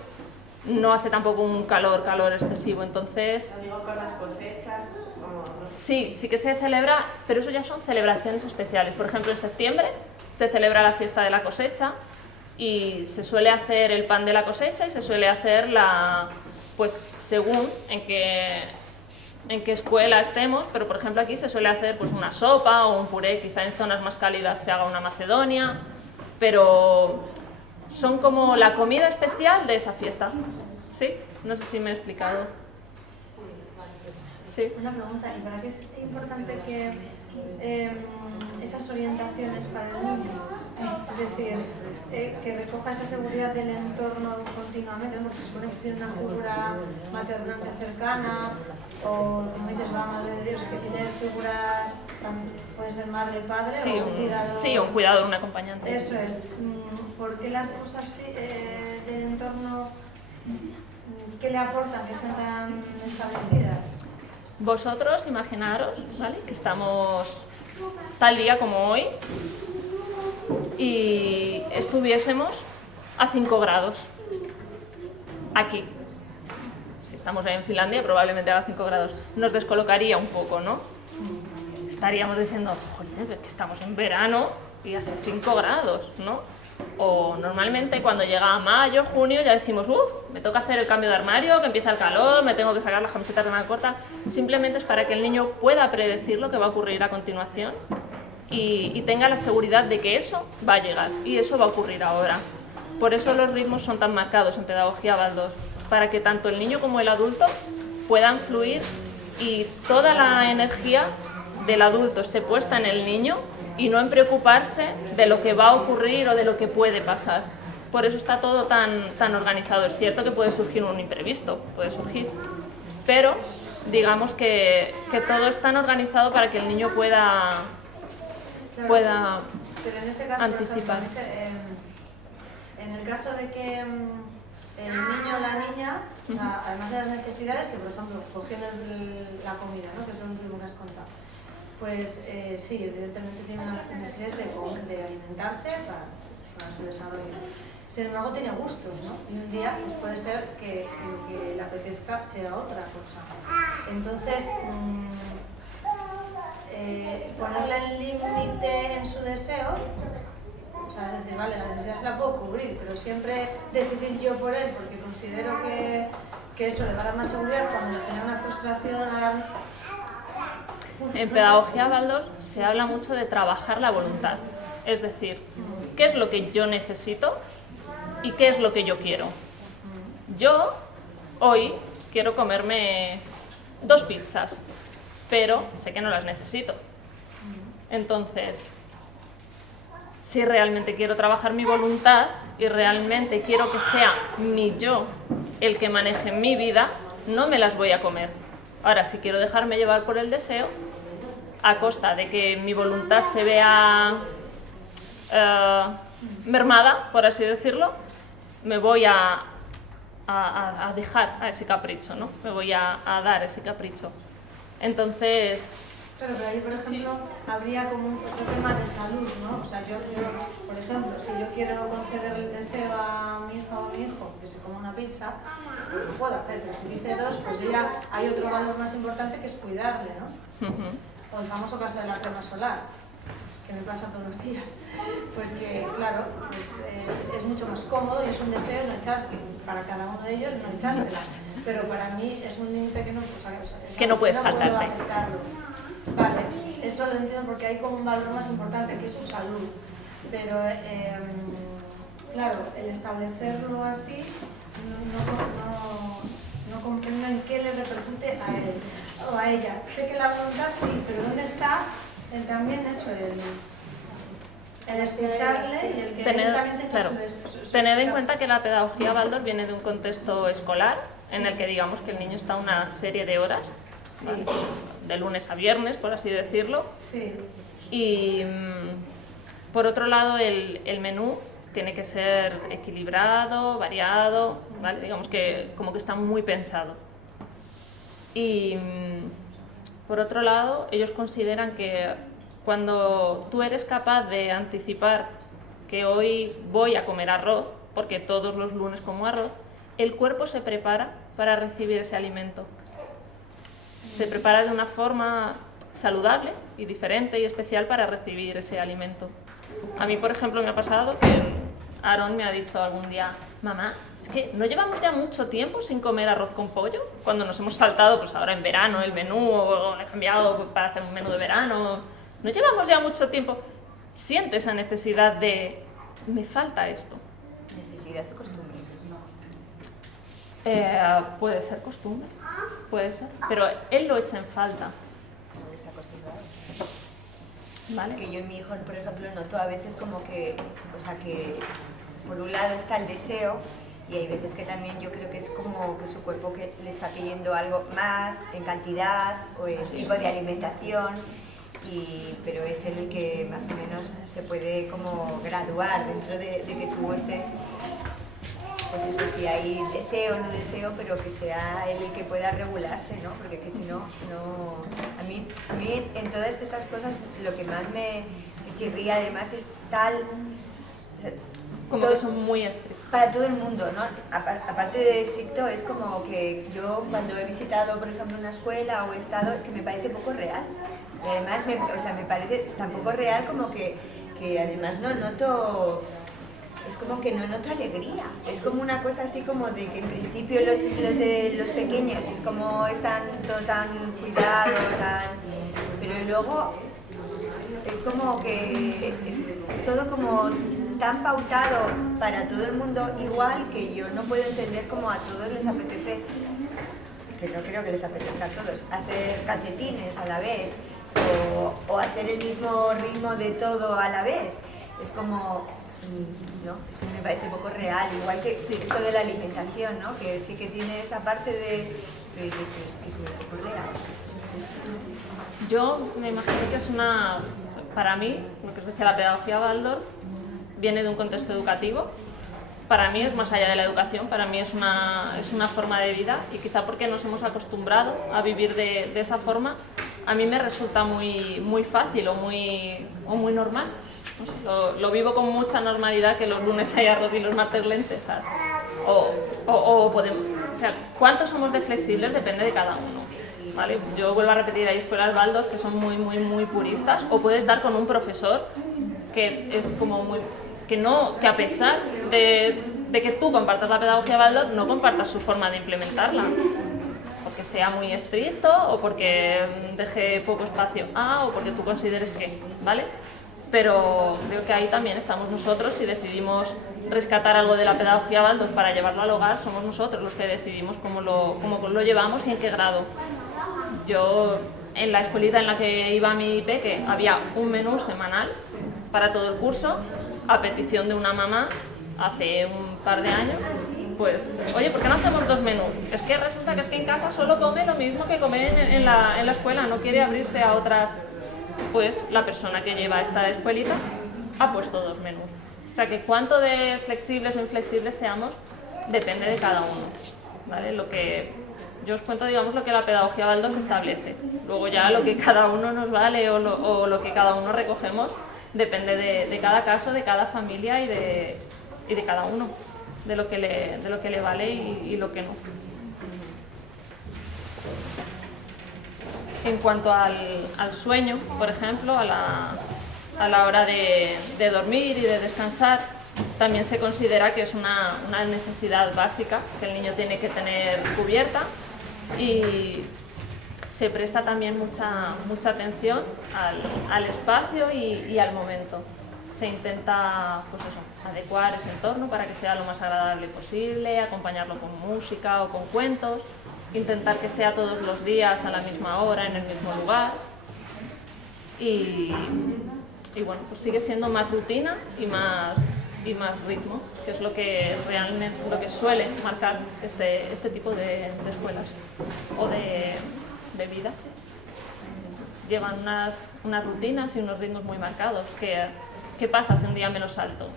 no hace tampoco un calor excesivo, entonces... Lo digo con las cosechas, como... Sí que se celebra, pero eso ya son celebraciones especiales. Por ejemplo, en septiembre se celebra la fiesta de la cosecha y se suele hacer el pan de la cosecha y se suele hacer pues según en qué escuela estemos, pero por ejemplo aquí se suele hacer pues una sopa o un puré, quizá en zonas más cálidas se haga una macedonia, pero son como la comida especial de esa fiesta. ¿Sí? No sé si me he explicado. Sí. Una pregunta, ¿y para qué es importante que esas orientaciones para el niño? Es decir, que recoja esa seguridad del entorno continuamente, ¿no? Se supone que si tiene una figura maternante cercana, o como dices, la Madre de Dios, que tiene figuras, puede ser madre y padre, Sí, o un cuidador. Sí, un cuidador, un acompañante. Eso es. ¿Por qué las cosas del entorno, qué le aportan que sean tan establecidas? Vosotros imaginaros, ¿vale?, que estamos tal día como hoy y estuviésemos a 5 grados aquí. Si estamos en Finlandia probablemente haga 5 grados. Nos descolocaría un poco, ¿no? Estaríamos diciendo, joder, que estamos en verano y hace 5 grados, ¿no? O normalmente cuando llega mayo, junio, ya decimos, me toca hacer el cambio de armario, que empieza el calor, me tengo que sacar las camisetas de manga corta. Simplemente es para que el niño pueda predecir lo que va a ocurrir a continuación y tenga la seguridad de que eso va a llegar y eso va a ocurrir ahora. Por eso los ritmos son tan marcados en Pedagogía Baldós, para que tanto el niño como el adulto puedan fluir y toda la energía del adulto esté puesta en el niño y no en preocuparse de lo que va a ocurrir o de lo que puede pasar. Por eso está todo tan organizado. Es cierto que puede surgir un imprevisto, puede surgir, pero digamos que todo es tan organizado para que el niño pueda Pero en ese caso, anticipar. por ejemplo, en el caso de que el niño o la niña, o sea, además de las necesidades, que por ejemplo, cogiendo la comida, ¿no?, que es lo último que has contado, pues sí, evidentemente tiene unas necesidades de alimentarse para su desarrollo. Sin embargo, tiene gustos, ¿no? Y un día pues puede ser que le apetezca sea otra cosa. Entonces, ponerle el límite en su deseo, o sea, es decir, vale, la necesidad se la puedo cubrir, pero siempre decidir yo por él, porque considero que eso le va a dar más seguridad cuando le genera una frustración. En Pedagogía Baldós se habla mucho de trabajar la voluntad, es decir, qué es lo que yo necesito y qué es lo que yo quiero. Yo hoy quiero comerme 2 pizzas, pero sé que no las necesito. Entonces, si realmente quiero trabajar mi voluntad y realmente quiero que sea mi yo el que maneje mi vida, no me las voy a comer. Ahora, si quiero dejarme llevar por el deseo, a costa de que mi voluntad se vea mermada, por así decirlo, me voy a a dejar a ese capricho, ¿no? Me voy a dar ese capricho. Entonces... Claro, pero ahí, por ejemplo, habría como otro tema de salud, ¿no? O sea, yo, por ejemplo, si yo quiero conceder el deseo a mi hija o a mi hijo que se coma una pizza, pues lo puedo hacer, pero si dice dos, pues ya hay otro valor más importante que es cuidarle, ¿no? O el famoso caso de la crema solar, que me pasa todos los días. Pues que, claro, pues es mucho más cómodo y es un deseo no echarse, para cada uno de ellos no echársela. Pero para mí es un límite que no, que no puedes saltarte. Vale, eso lo entiendo porque hay como un valor más importante que es su salud. Pero, claro, el establecerlo así no comprendo en qué le repercute a él o a ella. Sé que la voluntad sí, pero ¿dónde está también eso, el escucharle y el que directamente claro, tened en cuenta que la pedagogía Waldorf viene de un contexto escolar en el que digamos que el niño está una serie de horas, sí, de lunes a viernes, por así decirlo, sí. Y por otro lado el menú tiene que ser equilibrado, variado, ¿vale? Digamos que como que está muy pensado. Y por otro lado, ellos consideran que cuando tú eres capaz de anticipar que hoy voy a comer arroz, porque todos los lunes como arroz, el cuerpo se prepara para recibir ese alimento. Se prepara de una forma saludable y diferente y especial para recibir ese alimento. A mí, por ejemplo, me ha pasado que Aaron me ha dicho algún día: mamá, es que no llevamos ya mucho tiempo sin comer arroz con pollo, cuando nos hemos saltado pues ahora en verano el menú o he cambiado para hacer un menú de verano. No llevamos ya mucho tiempo. Siente esa necesidad de me falta esto. Necesidad o costumbre. Puede ser costumbre, puede ser, pero él lo echa en falta. No está acostumbrado. ¿Vale? Que yo en mi hijo, por ejemplo, noto a veces como que, o sea, que por un lado está el deseo y hay veces que también yo creo que es como que su cuerpo que le está pidiendo algo más en cantidad o en tipo de alimentación, pero es él el que más o menos se puede como graduar dentro de que tú estés, pues eso, si hay deseo o no deseo, pero que sea él el que pueda regularse, ¿no? Porque que si no, a mí en todas estas cosas lo que más me chirría además es tal... O sea, como que son muy estrictos. Para todo el mundo, ¿no? Aparte de estricto, es como que yo cuando he visitado, por ejemplo, una escuela o he estado, es que me parece poco real. Y además, me parece tan poco real como que además no noto... Es como que no noto alegría, es como una cosa así como de que en principio los de los pequeños es como están todo tan cuidado, pero luego es como que es todo como tan pautado para todo el mundo igual, que yo no puedo entender cómo a todos les apetece, que no creo que les apetezca a todos, hacer calcetines a la vez o hacer el mismo ritmo de todo a la vez. Es como... No, esto me parece poco real, igual que esto de la alimentación, ¿no? Que sí que tiene esa parte de que es muy poco real. Yo me imagino que es una, para mí, lo que os decía, la pedagogía Waldorf viene de un contexto educativo. Para mí es más allá de la educación, para mí es una forma de vida, y quizá porque nos hemos acostumbrado a vivir de esa forma, a mí me resulta muy fácil o muy normal. Lo vivo con mucha normalidad, que los lunes hay arroz y los martes lentejas. O sea, ¿cuántos somos de flexibles? Depende de cada uno, ¿vale? Yo vuelvo a repetir, hay escuelas Waldorf que son muy puristas, o puedes dar con un profesor que es como que a pesar de que tú compartas la pedagogía Waldorf, no compartas su forma de implementarla, porque sea muy estricto o porque deje poco espacio o porque tú consideres que, ¿vale? Pero creo que ahí también estamos nosotros. Si decidimos rescatar algo de la pedagogía Waldorf para llevarlo al hogar, somos nosotros los que decidimos cómo lo llevamos y en qué grado. Yo, en la escuelita en la que iba mi peque, había un menú semanal para todo el curso, a petición de una mamá hace un par de años. Pues, oye, ¿por qué no hacemos 2 menús? Es que resulta que en casa solo come lo mismo que come en la escuela, no quiere abrirse a otras... Pues la persona que lleva esta escuelita ha puesto 2 menús. O sea que cuánto de flexibles o inflexibles seamos, depende de cada uno, ¿vale? Lo que yo os cuento, digamos, lo que la pedagogía Waldorf establece. Luego ya lo que cada uno nos vale o lo que cada uno recogemos depende de cada caso, de cada familia y de cada uno, de lo que le vale y lo que no. En cuanto al sueño, por ejemplo, a la hora de dormir y de descansar, también se considera que es una necesidad básica que el niño tiene que tener cubierta y se presta también mucha atención al espacio y al momento. Se intenta, pues eso, adecuar ese entorno para que sea lo más agradable posible, acompañarlo con música o con cuentos, intentar que sea todos los días a la misma hora, en el mismo lugar. Y bueno, pues sigue siendo más rutina y más ritmo, que es lo que realmente suele marcar este tipo de escuelas o de vida. Llevan unas rutinas y unos ritmos muy marcados. ¿Qué pasa si un día me lo salto?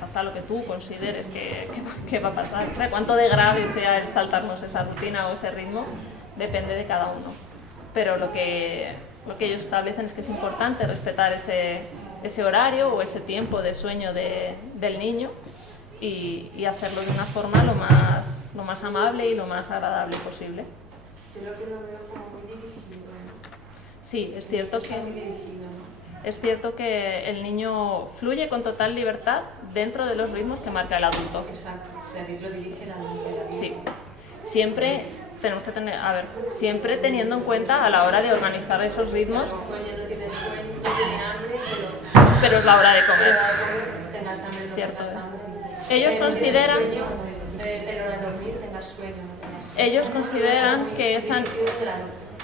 Pasa lo que tú consideres que va a pasar. Cuánto de grave sea el saltarnos esa rutina o ese ritmo depende de cada uno. Pero lo que ellos establecen es que es importante respetar ese horario o ese tiempo de sueño del niño y hacerlo de una forma lo más amable y lo más agradable posible. Yo lo que lo veo como muy dirigido, ¿no? Sí, es cierto que... Muy dirigido, ¿no? Es cierto que el niño fluye con total libertad dentro de los ritmos que marca el adulto. Exacto, o sea, lo dirige la niña. Sí, siempre tenemos que siempre teniendo en cuenta a la hora de organizar esos ritmos. Oye, no tiene sueño, no tiene hambre, pero es la hora de comer. Tengas hambre, no Cierto. tengas hambre. Ellos consideran... Pero de dormir tengas sueño, no tengas sueño. Ellos consideran que esa...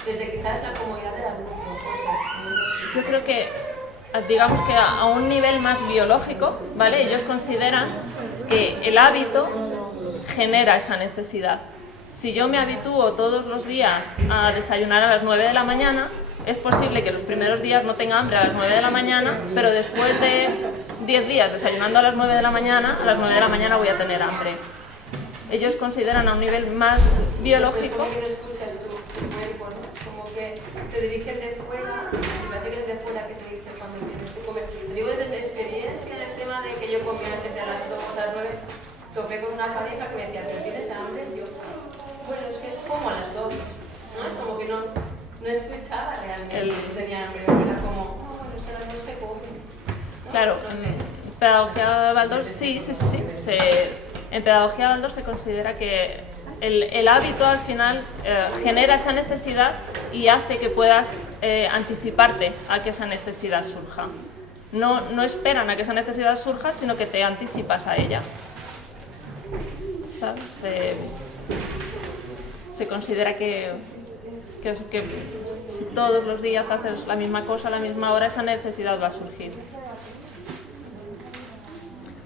Desde quizás la comodidad del adulto, o sea, Yo creo que, digamos que a un nivel más biológico, ¿vale? Ellos consideran que el hábito genera esa necesidad. Si yo me habitúo todos los días a desayunar a las 9 de la mañana, es posible que los primeros días no tenga hambre a las 9 de la mañana, pero después de 10 días desayunando a las 9 de la mañana, a las 9 de la mañana voy a tener hambre. Ellos consideran a un nivel más biológico... Pues como que no escuchas tu cuerpo, ¿no? Es como que te dirigen de fuera, y parece que eres de fuera que te dice cuando tienes que comer. Te digo desde mi experiencia en el tema de que yo comía siempre a las 2 o las 9, topé con una pareja que me decía, ¿pero tienes hambre? Y yo, bueno, es que como a las 2, ¿no? Es como que no escuchaba realmente si tenía hambre, era como, no, bueno, es que a las 2 se come. ¿No? Claro, No sé. en pedagogía Waldorf sí. En pedagogía Waldorf se considera que el hábito al final genera esa necesidad y hace que puedas anticiparte a que esa necesidad surja. No esperan a que esa necesidad surja, sino que te anticipas a ella. ¿Sabes? Se considera que si todos los días haces la misma cosa a la misma hora, esa necesidad va a surgir.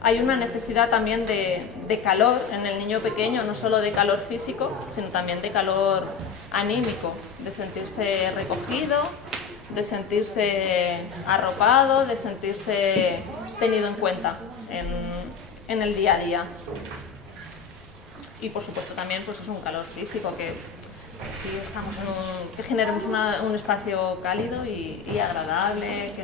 Hay una necesidad también de calor en el niño pequeño, no solo de calor físico, sino también de calor anímico, de sentirse recogido, de sentirse arropado, de sentirse tenido en cuenta en el día a día. Y por supuesto también pues es un calor físico, que si estamos que generemos un espacio cálido y agradable, que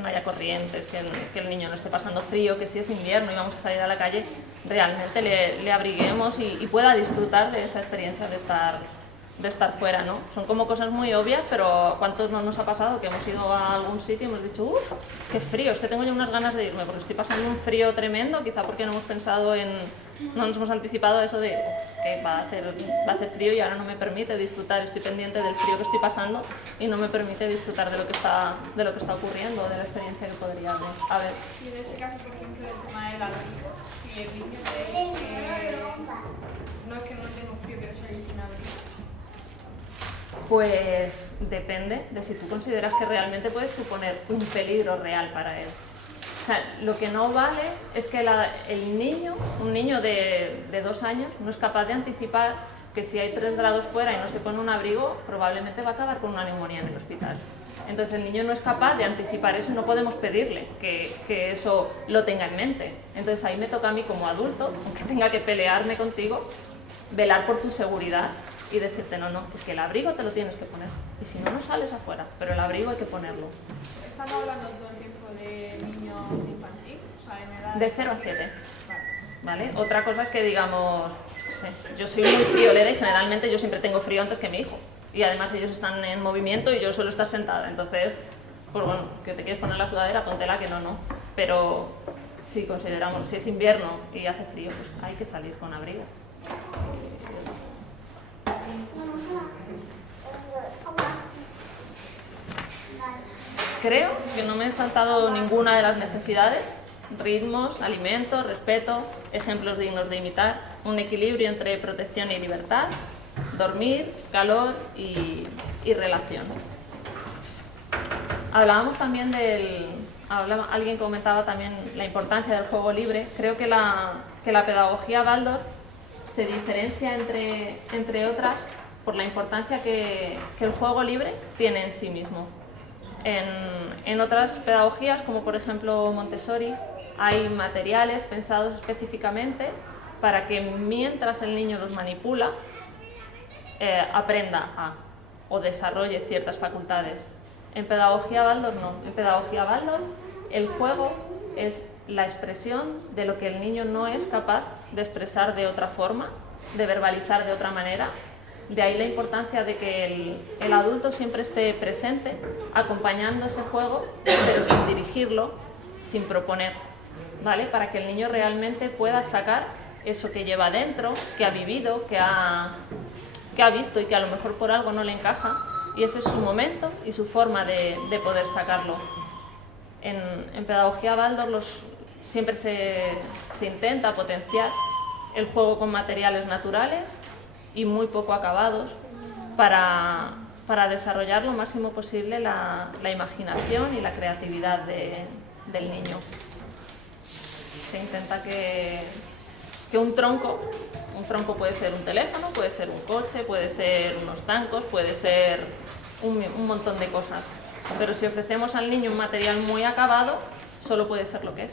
no haya corrientes, que el niño no esté pasando frío, que si es invierno y vamos a salir a la calle, realmente le abriguemos y pueda disfrutar de esa experiencia de estar fuera, ¿no? Son como cosas muy obvias, pero ¿a cuántos no nos ha pasado que hemos ido a algún sitio y hemos dicho, uff, qué frío, es que tengo ya unas ganas de irme, porque estoy pasando un frío tremendo, quizá porque no hemos pensado no nos hemos anticipado a eso de que va a hacer frío y ahora no me permite disfrutar, estoy pendiente del frío que estoy pasando y no me permite disfrutar de lo que está ocurriendo, de la experiencia que podría haber. Y en ese caso, por ejemplo, el tema del abrigo, si el niño ve que no es que no tengo frío, quiero salir sin abrigo. Pues depende de si tú consideras que realmente puedes suponer un peligro real para él. O sea, lo que no vale es que un niño de 2 años no es capaz de anticipar que si hay 3 grados fuera y no se pone un abrigo, probablemente va a acabar con una neumonía en el hospital. Entonces el niño no es capaz de anticipar eso y no podemos pedirle que eso lo tenga en mente. Entonces ahí me toca a mí como adulto, aunque tenga que pelearme contigo, velar por tu seguridad y decirte, no, es que el abrigo te lo tienes que poner. Y si no, no sales afuera, pero el abrigo hay que ponerlo. Estamos hablando todo el tiempo de niños infantil, o sea, en edad... De 0 a 7. Vale. ¿Vale? Otra cosa es que digamos, no sé, yo soy muy friolera y generalmente yo siempre tengo frío antes que mi hijo. Y además ellos están en movimiento y yo suelo estar sentada. Entonces, pues bueno, que te quieres poner la sudadera, póntela, que no. Pero si consideramos, si es invierno y hace frío, pues hay que salir con abrigo. Creo que no me he saltado ninguna de las necesidades: ritmos, alimentos, respeto, ejemplos dignos de imitar, un equilibrio entre protección y libertad, dormir, calor y relación. Hablábamos también alguien comentaba también la importancia del juego libre. Creo que la pedagogía Waldorf se diferencia entre otras por la importancia que el juego libre tiene en sí mismo. En otras pedagogías, como por ejemplo Montessori, hay materiales pensados específicamente para que mientras el niño los manipula, aprenda o desarrolle ciertas facultades. En pedagogía Waldorf no. En pedagogía Waldorf el juego es la expresión de lo que el niño no es capaz de expresar de otra forma, de verbalizar de otra manera. De ahí la importancia de que el adulto siempre esté presente, acompañando ese juego, pero sin dirigirlo, sin proponer, ¿vale? Para que el niño realmente pueda sacar eso que lleva dentro, que ha vivido, que ha visto y que a lo mejor por algo no le encaja, y ese es su momento y su forma de poder sacarlo. En pedagogía Waldorf siempre se intenta potenciar el juego con materiales naturales y muy poco acabados para desarrollar lo máximo posible la imaginación y la creatividad del niño. Se intenta que un tronco puede ser un teléfono, puede ser un coche, puede ser unos zancos, puede ser un montón de cosas. Pero si ofrecemos al niño un material muy acabado, solo puede ser lo que es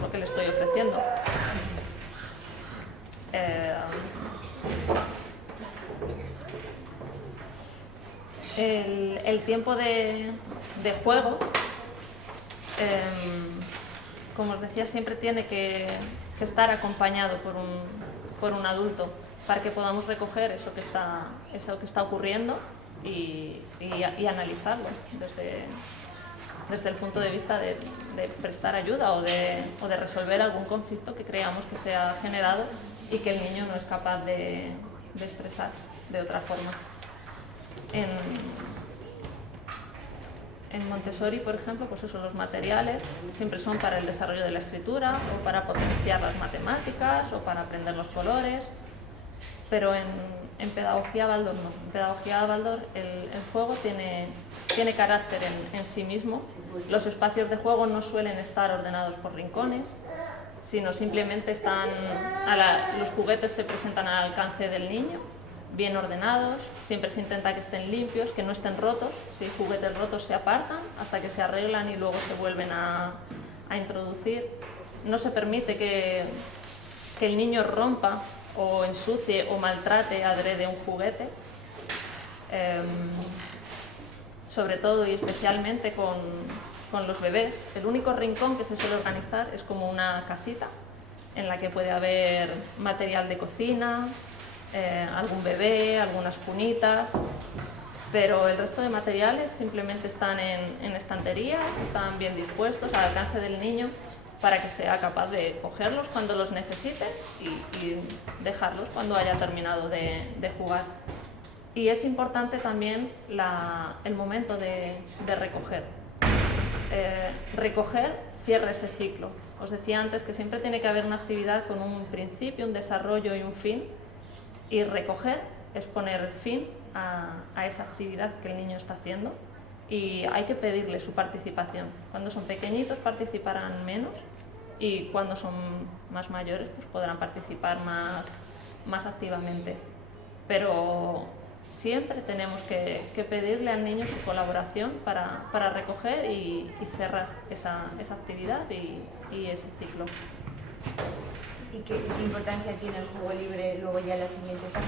lo que le estoy ofreciendo. El tiempo de juego, como os decía, siempre tiene que estar acompañado por un adulto para que podamos recoger eso que está ocurriendo y analizarlo desde el punto de vista de prestar ayuda o de resolver algún conflicto que creamos que se ha generado y que el niño no es capaz de expresar de otra forma. En Montessori, por ejemplo, pues eso, los materiales siempre son para el desarrollo de la escritura o para potenciar las matemáticas o para aprender los colores, pero en pedagogía Waldorf no. En pedagogía Waldorf el juego tiene carácter en sí mismo. Los espacios de juego no suelen estar ordenados por rincones, sino simplemente los juguetes se presentan al alcance del niño, bien ordenados. Siempre se intenta que estén limpios, que no estén rotos. Si hay juguetes rotos se apartan hasta que se arreglan y luego se vuelven a introducir. No se permite que el niño rompa o ensucie o maltrate adrede un juguete. Sobre todo y especialmente con los bebés, el único rincón que se suele organizar es como una casita en la que puede haber material de cocina, algún bebé, algunas cunitas, pero el resto de materiales simplemente están en estanterías, están bien dispuestos al alcance del niño para que sea capaz de cogerlos cuando los necesite y dejarlos cuando haya terminado de jugar. Y es importante también el momento de recoger. Recoger cierra ese ciclo. Os decía antes que siempre tiene que haber una actividad con un principio, un desarrollo y un fin. Y recoger es poner fin a esa actividad que el niño está haciendo y hay que pedirle su participación. Cuando son pequeñitos participarán menos y cuando son más mayores pues podrán participar más activamente. pero siempre tenemos que pedirle al niño su colaboración para recoger y cerrar esa actividad y ese ciclo. ¿Y qué importancia tiene el juego libre luego ya en la siguiente etapa?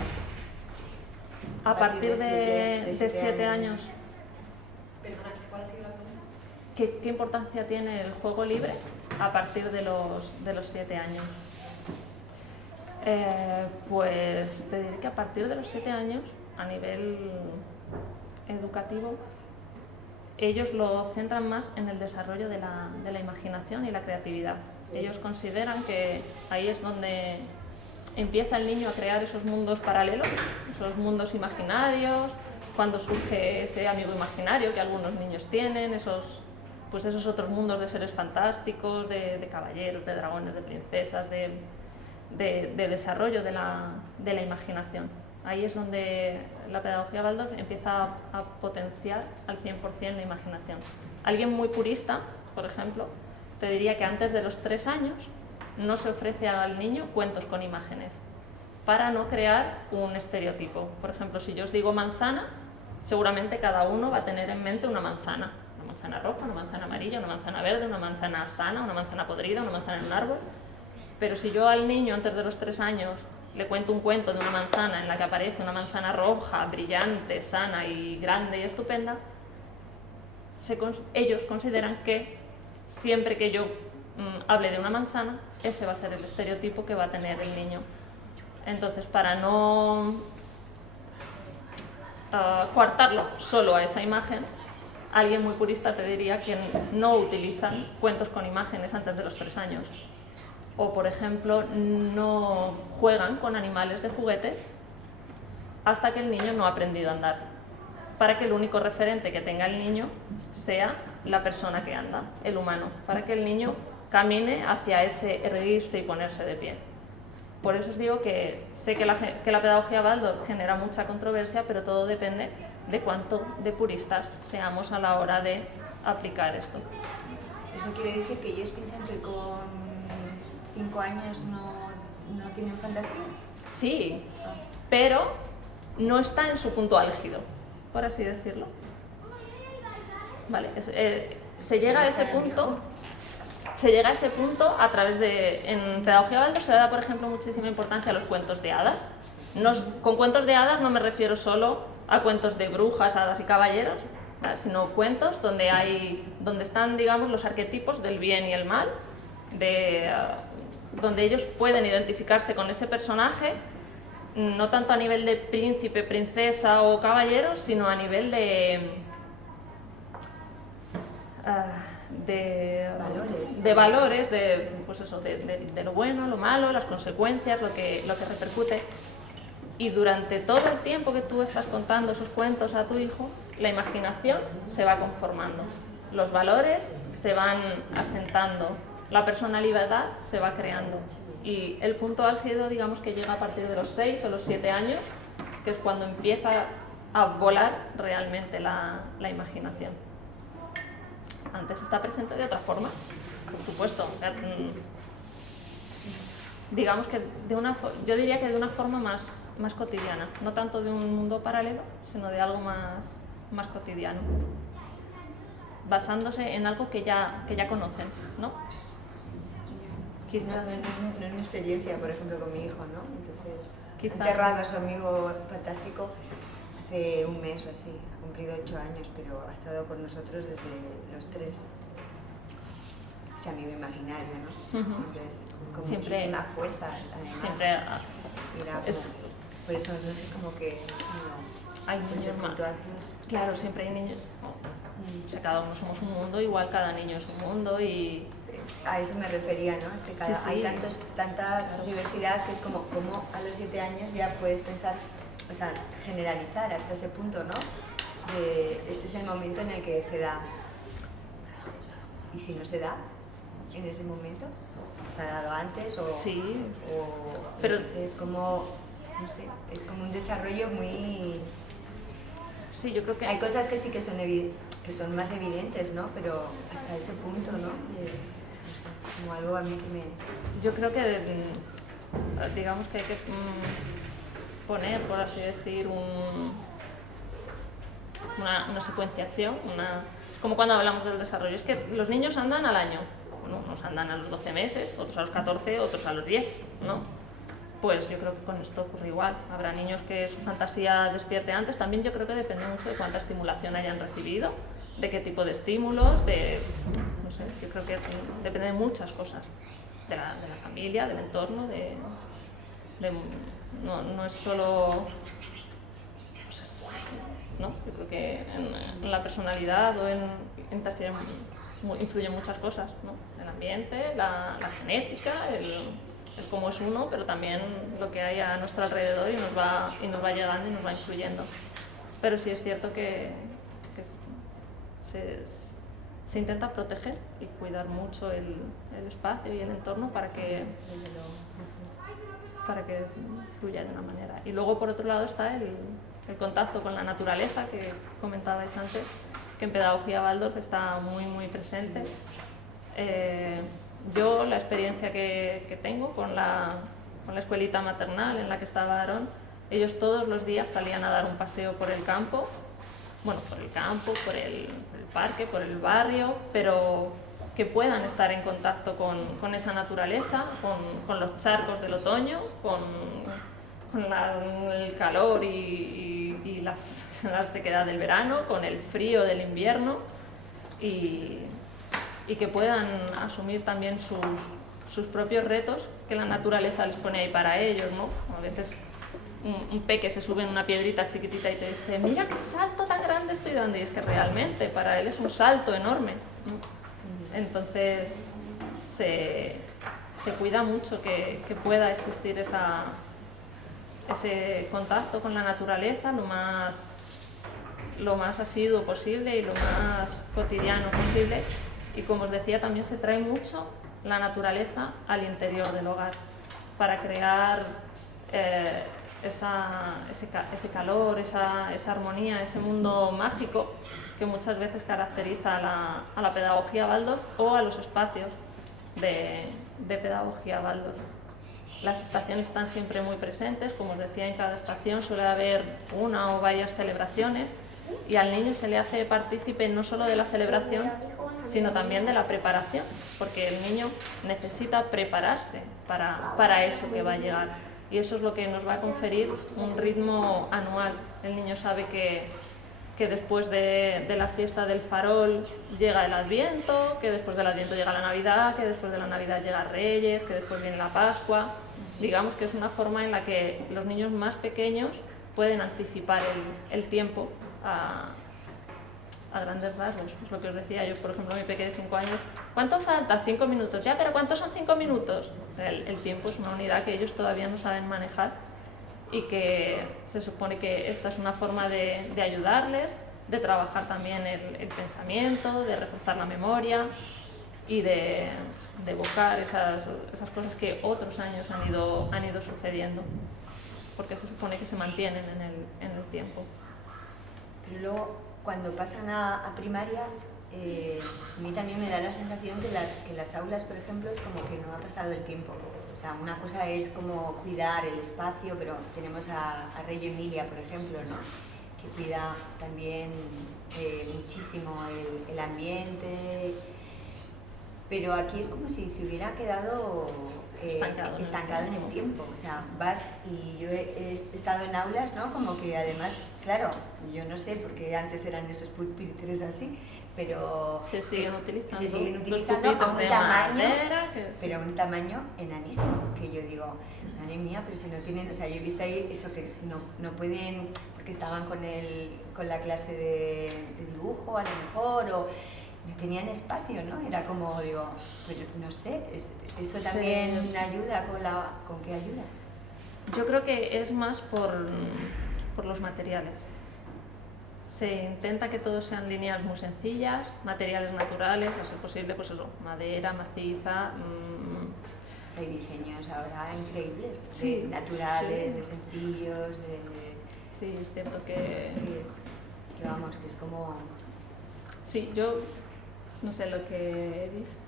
A partir de 7 años. Perdona, ¿cuál ha sido la pregunta? ¿Qué importancia tiene el juego libre a partir de los 7 años? Pues te diré que a partir de los 7 años, a nivel educativo, ellos lo centran más en el desarrollo de la imaginación y la creatividad. Ellos consideran que ahí es donde empieza el niño a crear esos mundos paralelos, esos mundos imaginarios, cuando surge ese amigo imaginario que algunos niños tienen, esos otros mundos de seres fantásticos, de caballeros, de dragones, de princesas, de desarrollo de la imaginación. Ahí es donde la pedagogía Waldorf empieza a potenciar al 100% la imaginación. Alguien muy purista, por ejemplo, te diría que antes de los 3 años no se ofrece al niño cuentos con imágenes para no crear un estereotipo. Por ejemplo, si yo os digo manzana, seguramente cada uno va a tener en mente una manzana roja, una manzana amarilla, una manzana verde, una manzana sana, una manzana podrida, una manzana en un árbol. Pero si yo al niño antes de los 3 años le cuento un cuento de una manzana en la que aparece una manzana roja, brillante, sana y grande y estupenda, ellos consideran que siempre que yo hable de una manzana, ese va a ser el estereotipo que va a tener el niño. Entonces, para no coartarlo solo a esa imagen, alguien muy purista te diría que no utiliza cuentos con imágenes antes de los 3 años. O, por ejemplo, no juegan con animales de juguetes hasta que el niño no ha aprendido a andar, para que el único referente que tenga el niño sea la persona que anda, el humano, para que el niño camine hacia ese erguirse y ponerse de pie. Por eso os digo que sé que la pedagogía Waldorf genera mucha controversia, pero todo depende de cuánto de puristas seamos a la hora de aplicar esto. ¿Eso quiere decir que ellos piensan que con 5 años no tienen fantasía? Sí, pero no está en su punto álgido, por así decirlo. Vale, se llega a ese punto. Se llega a ese punto a través de... En pedagogía Waldorf se da, por ejemplo, muchísima importancia a los cuentos de hadas. Con cuentos de hadas no me refiero solo a cuentos de brujas, hadas y caballeros, ¿vale? Sino cuentos donde están, digamos, los arquetipos del bien y el mal, donde ellos pueden identificarse con ese personaje, no tanto a nivel de príncipe, princesa o caballero, sino a nivel de valores, pues eso, de lo bueno, lo malo, las consecuencias, lo que repercute. Y durante todo el tiempo que tú estás contando esos cuentos a tu hijo, la imaginación se va conformando, los valores se van asentando, la personalidad se va creando. Y el punto álgido, digamos, que llega a partir de los 6 o los 7 años, que es cuando empieza a volar realmente la imaginación. Antes está presente de otra forma, por supuesto. Digamos que yo diría que de una forma más cotidiana, no tanto de un mundo paralelo, sino de algo más cotidiano, basándose en algo que ya conocen, ¿no? No es mi experiencia, por ejemplo, con mi hijo, ¿no? Entonces, Quizá. ha enterrado a su amigo fantástico hace un mes o así, ha cumplido 8 años, pero ha estado con nosotros desde los 3. Ese amigo imaginario, ¿no? Entonces, con Siempre, muchísima fuerza, además. Siempre Mira, por eso, no sé, como que hay niños más. Claro, siempre hay niños. O sea, cada uno somos un mundo, igual cada niño es un mundo y... A eso me refería, ¿no? Sí. Hay tanta diversidad que es como a los 7 años ya puedes pensar, o sea, generalizar hasta ese punto, ¿no? Este es el momento en el que se da. ¿Y si no se da en ese momento? ¿Se ha dado antes o...? Sí. Pero no sé, es como un desarrollo muy... Sí, yo creo que... Hay cosas que sí que son más evidentes, ¿no? Pero hasta ese punto, ¿no? Como algo a mí que me... Yo creo que, digamos que hay que poner, por así decir, una secuenciación, es como cuando hablamos del desarrollo, es que los niños andan al año, bueno, unos andan a los 12 meses, otros a los 14, otros a los 10, ¿no? Pues yo creo que con esto ocurre igual, habrá niños que su fantasía despierte antes, también yo creo que depende mucho de cuánta estimulación hayan recibido, de qué tipo de estímulos, no sé, yo creo que depende de muchas cosas, de la familia, del entorno, no es solo, pues ¿no? Yo creo que en la personalidad o influyen muchas cosas, ¿no? El ambiente, la genética, el cómo es uno, pero también lo que hay a nuestro alrededor y nos va llegando y nos va influyendo. Pero sí es cierto que se intenta proteger y cuidar mucho el espacio y el entorno para que fluya de una manera. Y luego, por otro lado, está el contacto con la naturaleza que comentabais antes, que en Pedagogía Waldorf está muy, muy presente. Yo, la experiencia que tengo con la escuelita maternal en la que estaba Aarón, ellos todos los días salían a dar un paseo por el campo, por el parque, por el barrio, pero que puedan estar en contacto con esa naturaleza, con los charcos del otoño, con el calor y la sequedad del verano, con el frío del invierno, y que puedan asumir también sus propios retos que la naturaleza les pone ahí para ellos, ¿no? A veces un peque se sube en una piedrita chiquitita y te dice, mira qué salto tan grande estoy dando, y es que realmente para él es un salto enorme, ¿no? Entonces se cuida mucho que pueda existir ese contacto con la naturaleza lo más asiduo posible y lo más cotidiano posible. Y como os decía, también se trae mucho la naturaleza al interior del hogar para crear ese calor, esa armonía, ese mundo mágico que muchas veces caracteriza a la pedagogía Waldorf o a los espacios de pedagogía Waldorf. Las estaciones están siempre muy presentes, como os decía, en cada estación suele haber una o varias celebraciones y al niño se le hace partícipe no solo de la celebración, sino también de la preparación, porque el niño necesita prepararse para eso que va a llegar. Y eso es lo que nos va a conferir un ritmo anual. El niño sabe que después de la fiesta del farol llega el Adviento, que después del Adviento llega la Navidad, que después de la Navidad llega Reyes, que después viene la Pascua. Digamos que es una forma en la que los niños más pequeños pueden anticipar el tiempo a grandes rasgos. Es lo que os decía yo, por ejemplo, mi pequeño de 5 años, ¿cuánto falta? 5 minutos. Ya, pero ¿cuántos son 5 minutos? O sea, el tiempo es una unidad que ellos todavía no saben manejar y que se supone que esta es una forma de ayudarles, de trabajar también el pensamiento, de reforzar la memoria y de evocar esas cosas que otros años han ido sucediendo, porque se supone que se mantienen en el tiempo. Pero luego, cuando pasan a primaria, a mí también me da la sensación que las aulas, por ejemplo, es como que no ha pasado el tiempo. O sea, una cosa es como cuidar el espacio, pero tenemos a Rey Emilia, por ejemplo, ¿no? Que cuida también muchísimo el ambiente, pero aquí es como si se hubiera quedado estancado en el tiempo. O sea, vas y yo he estado en aulas, ¿no? Como que además, claro, yo no sé, porque antes eran esos pupitres así, pero se siguen utilizando a un tamaño, madera, pero a un tamaño enanísimo, que yo digo, madre mía, pero si no tienen, o sea, yo he visto ahí eso que no pueden, porque estaban con la clase de dibujo a lo mejor, o no tenían espacio, ¿no? Era como, digo, pero no sé, eso también ayuda, ¿con qué ayuda? Yo creo que es más por los materiales. Se intenta que todos sean líneas muy sencillas, materiales naturales, a ser posible, pues eso, madera, maciza. Hay diseños ahora increíbles, sí, naturales, sí, de sencillos, Sí, es cierto que vamos, que es como... Sí, yo no sé lo que he visto,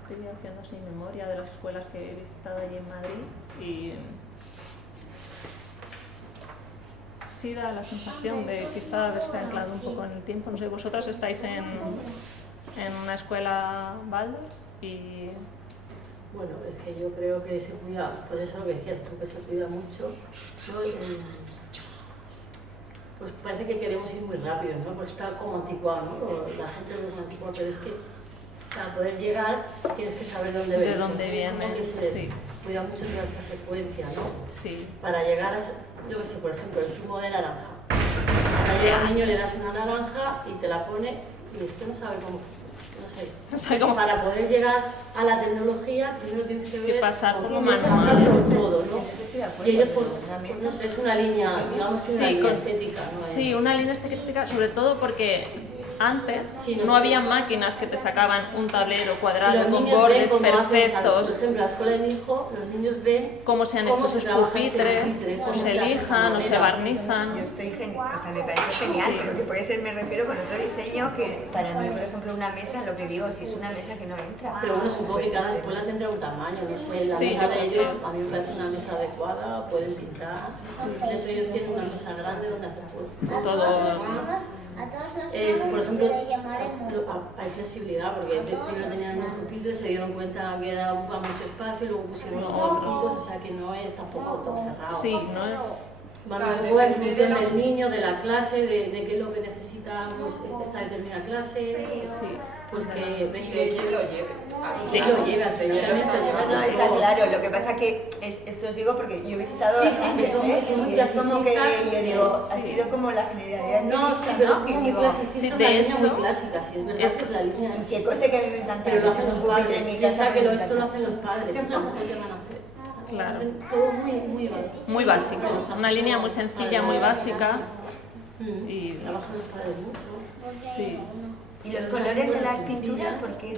estoy haciendo sin memoria de las escuelas que he visitado allí en Madrid y sí da la sensación de quizá haberse anclado un poco en el tiempo. No sé, vosotras estáis en una escuela Waldorf y... Bueno, es que yo creo que se cuida, pues eso es lo que decías tú, que se cuida mucho. Pues parece que queremos ir muy rápido, ¿no? Pues está como anticuado, ¿no? La gente es muy antigua, pero es que para poder llegar tienes que saber dónde de vienes. dónde viene, Que se sí. cuida mucho toda esta secuencia, ¿no? Sí. Para llegar a, yo que sé, por ejemplo, el zumo de naranja. Para llegar al niño le das una naranja y te la pone y es que no sabe cómo, no sé. No sabe cómo. Para poder llegar a la tecnología, primero tienes que ver pasar por lo cómo manual. es todo, ¿no? Eso estoy de acuerdo. Y ellos, por, Una mesa. no sé, es una línea, digamos que una Sí, línea con- estética, ¿no? Sí, una línea estética, sobre todo porque antes Sí, no había máquinas que te sacaban un tablero Y cuadrado los con niños ven bordes cómo hacen, perfectos, por ejemplo, en la escuela de mi hijo, los niños ven cómo se han cómo hecho se sus trabaja ese pupitres, pupitre, o cómo se se hace lijan, o se madera. barnizan. Yo estoy genial, o sea, me parece genial, pero que puede ser, me refiero con otro diseño que para mí, por ejemplo, una mesa, lo que digo, si es una mesa que no entra. Pero bueno, supongo que cada escuela tendrá un tamaño, no sé, la Sí, mesa yo de creo. ellos, a mí me parece una mesa adecuada, pueden pintar. De hecho, ellos tienen una mesa grande donde hacer todo. Por ejemplo, hay flexibilidad, porque primero tenían unos pupitres, se dieron cuenta que era ocupar mucho espacio, luego pusieron los otros, o sea que no es tampoco todo cerrado. Sí, no es... Van a jugar en función del niño, de la clase, de qué es lo que necesita esta determinada clase, pues que ven que quién lo lleve. sí lo lleve al frente. No, está claro, lo que pasa que esto os digo porque yo he visitado Sí, sí, antes, que son muy y es como que clasicistas. yo digo, ha sido como la generalidad No, vista, sí, pero ¿no? Que como digo, clasicista, sí, es de una línea muy hecho, clásica, sí, es verdad es- que es la línea. y que cosa que a mí me encanta. Pero lo hacen los padres, en mi piensa casa que me esto lo encanta. hacen los padres, no te van a hacer. Claro. Hacen todo muy básico. Muy básico, una línea muy sencilla, muy básica. Y trabajan los padres mucho. Sí. ¿Y los colores de las pinturas? ¿Por qué?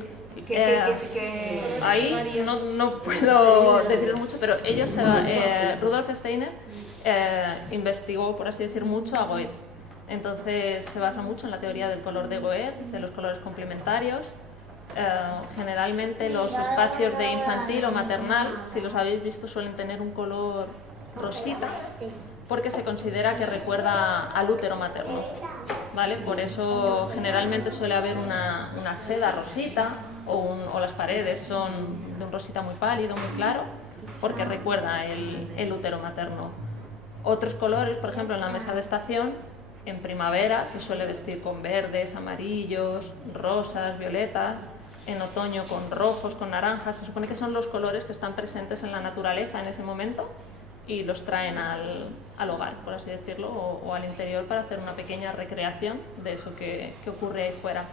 Ahí no puedo decir mucho, pero ellos, Rudolf Steiner investigó, por así decir, mucho a Goethe. Entonces se basa mucho en la teoría del color de Goethe, de los colores complementarios. Generalmente los espacios de infantil o maternal, si los habéis visto, suelen tener un color rosita, porque se considera que recuerda al útero materno, ¿vale? Por eso generalmente suele haber una seda rosita o las paredes son de un rosita muy pálido, muy claro, porque recuerda el útero materno. Otros colores, por ejemplo, en la mesa de estación, en primavera se suele vestir con verdes, amarillos, rosas, violetas. En otoño con rojos, con naranjas. Se supone que son los colores que están presentes en la naturaleza en ese momento y los traen al hogar, por así decirlo, o al interior para hacer una pequeña recreación de eso que ocurre ahí fuera.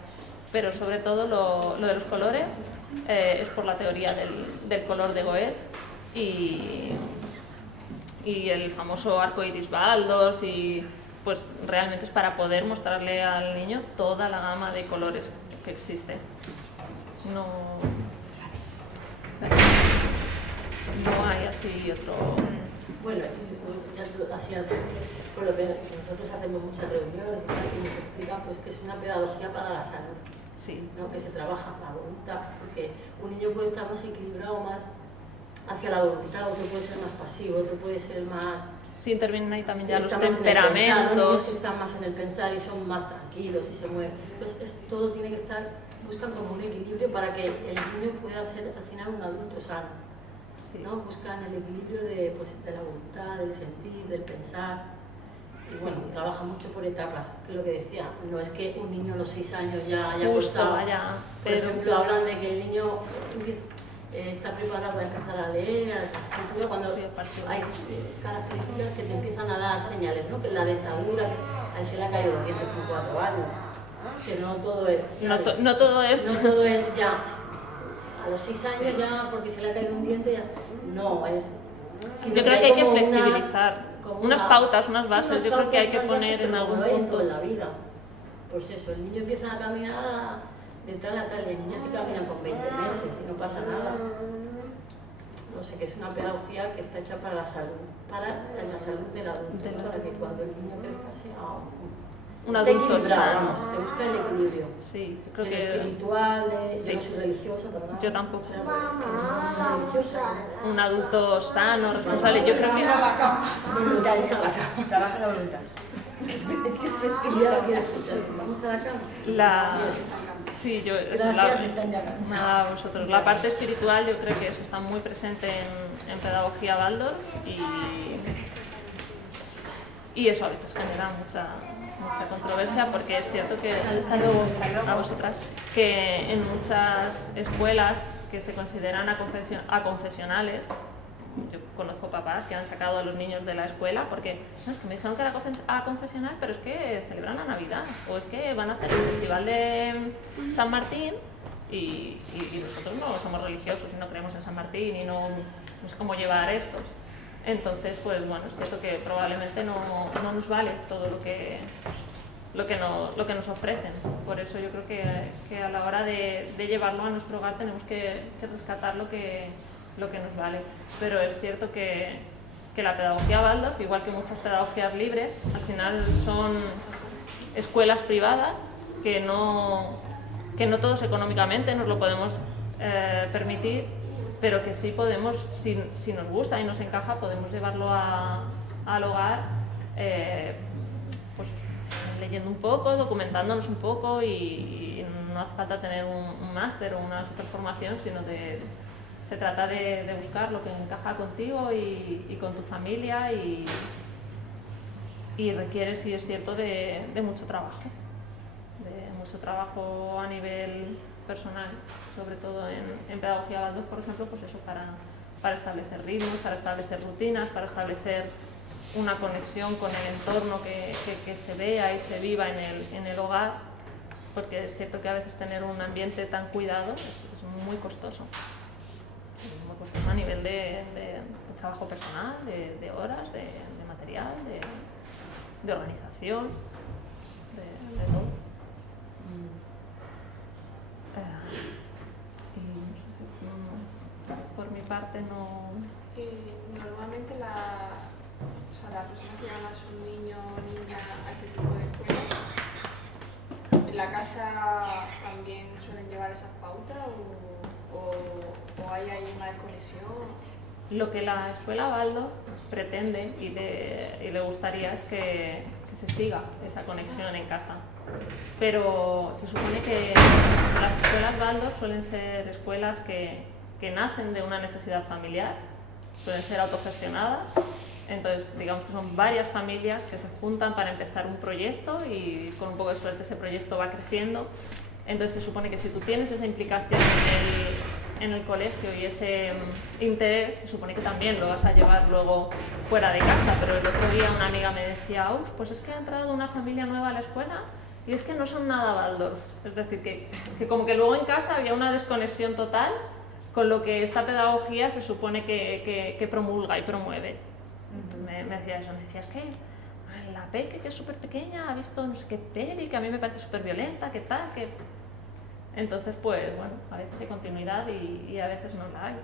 Pero sobre todo lo de los colores es por la teoría del color de Goethe y el famoso arco iris Waldorf, y pues realmente es para poder mostrarle al niño toda la gama de colores que existe. No hay así otro... Bueno, ya así por lo que nosotros hacemos muchas reuniones y tal, y nos explican pues que es una pedagogía para la salud, Sí. ¿no? Que se trabaja la voluntad, porque un niño puede estar más equilibrado, más hacia la voluntad, otro puede ser más pasivo, otro puede ser más... Sí, intervienen ahí también ya los Está más en el pensar, ¿no? Niños temperamentos. que están más en el pensar y son más tranquilos y se mueven. Entonces todo tiene que estar, buscan como un equilibrio para que el niño pueda ser al final un adulto sano. Sí. ¿No? Buscan el equilibrio de la voluntad, del sentir, del pensar. Y bueno, trabaja mucho por etapas, que es lo que decía, no es que un niño a los 6 años ya haya Justo, costado. vaya, Por pero- ejemplo, hablan de que el niño está preparado para empezar a leer, a esa escritura, cuando Sí, a partir de hay características que te empiezan a dar señales, ¿no? Que la dentadura, que a él se le ha caído los dientes con 4 años, que no todo es... No todo esto. No todo es ya, a los 6 años ya, porque se le ha caído un diente, ya, no, es... sino Yo creo que hay que como flexibilizar como unas pautas, unas bases. Yo creo que hay que unas bases, poner en pero algún como hay en punto. toda la vida. Pues eso, el niño empieza a caminar de tal a tal, y hay niños que caminan con 20 meses y no pasa nada. No sé, que es una pedagogía que está hecha para la salud, para la salud del adulto, para que cuando el niño crezca sea Un esté adulto equilibrado, sano. vamos, que busca el equilibrio. Sí, yo creo El que... espiritual, Sí. yo no soy religiosa, ¿verdad? Yo tampoco. O sea, que no soy religiosa. un adulto sano, responsable. Yo creo que Voluntario, trabaja en la voluntad. Y ya quieres escuchar, vamos a la cama. Sí, yo... Gracias, están ya cansados. Nada, a vosotros. La parte espiritual yo creo que eso está muy presente en pedagogía Waldorf y eso a veces genera mucha controversia porque es cierto que a vosotras que en muchas escuelas que se consideran aconfesionales, yo conozco papás que han sacado a los niños de la escuela porque no, es que me dijeron que era aconfesional, pero es que celebran la Navidad o es que van a hacer el festival de San Martín y nosotros no somos religiosos y no creemos en San Martín y no sé cómo llevar esto. Entonces, pues bueno, es cierto que probablemente no nos vale todo lo que nos ofrecen. Por eso yo creo que a la hora de llevarlo a nuestro hogar tenemos que rescatar lo que nos vale. Pero es cierto que la pedagogía Waldorf, igual que muchas pedagogías libres, al final son escuelas privadas que no todos económicamente nos lo podemos permitir, pero que sí podemos, si nos gusta y nos encaja, podemos llevarlo al hogar pues, leyendo un poco, documentándonos un poco y no hace falta tener un máster o una superformación, sino se trata de buscar lo que encaja contigo y con tu familia y requiere, sí es cierto, de mucho trabajo a nivel personal, sobre todo en pedagogía Waldorf, por ejemplo, pues eso para establecer ritmos, para establecer rutinas, para establecer una conexión con el entorno que se vea y se viva en el hogar, porque es cierto que a veces tener un ambiente tan cuidado es muy costoso. Muy costoso a nivel de trabajo personal, de horas, de material, de organización, de todo. Por mi parte no... Normalmente la persona que llama a su niño o niña a este tipo de escuela, ¿en la casa también suelen llevar esas pautas o hay ahí una desconexión? Lo que la escuela Waldorf pretende y le gustaría es que se siga esa conexión en casa. Pero se supone que las escuelas Waldorf suelen ser escuelas que nacen de una necesidad familiar, suelen ser autogestionadas, entonces digamos que son varias familias que se juntan para empezar un proyecto y con un poco de suerte ese proyecto va creciendo. Entonces se supone que si tú tienes esa implicación en el colegio y ese interés, se supone que también lo vas a llevar luego fuera de casa. Pero el otro día una amiga me decía, pues es que ha entrado una familia nueva a la escuela y es que no son nada Waldorf. Es decir, que como que luego en casa había una desconexión total con lo que esta pedagogía se supone que promulga y promueve. Entonces me decía eso, me decía, es que la peque, que es súper pequeña, ha visto no sé qué peli, que a mí me parece súper violenta, que tal, que... Entonces, pues bueno, a veces hay continuidad y a veces no la hay.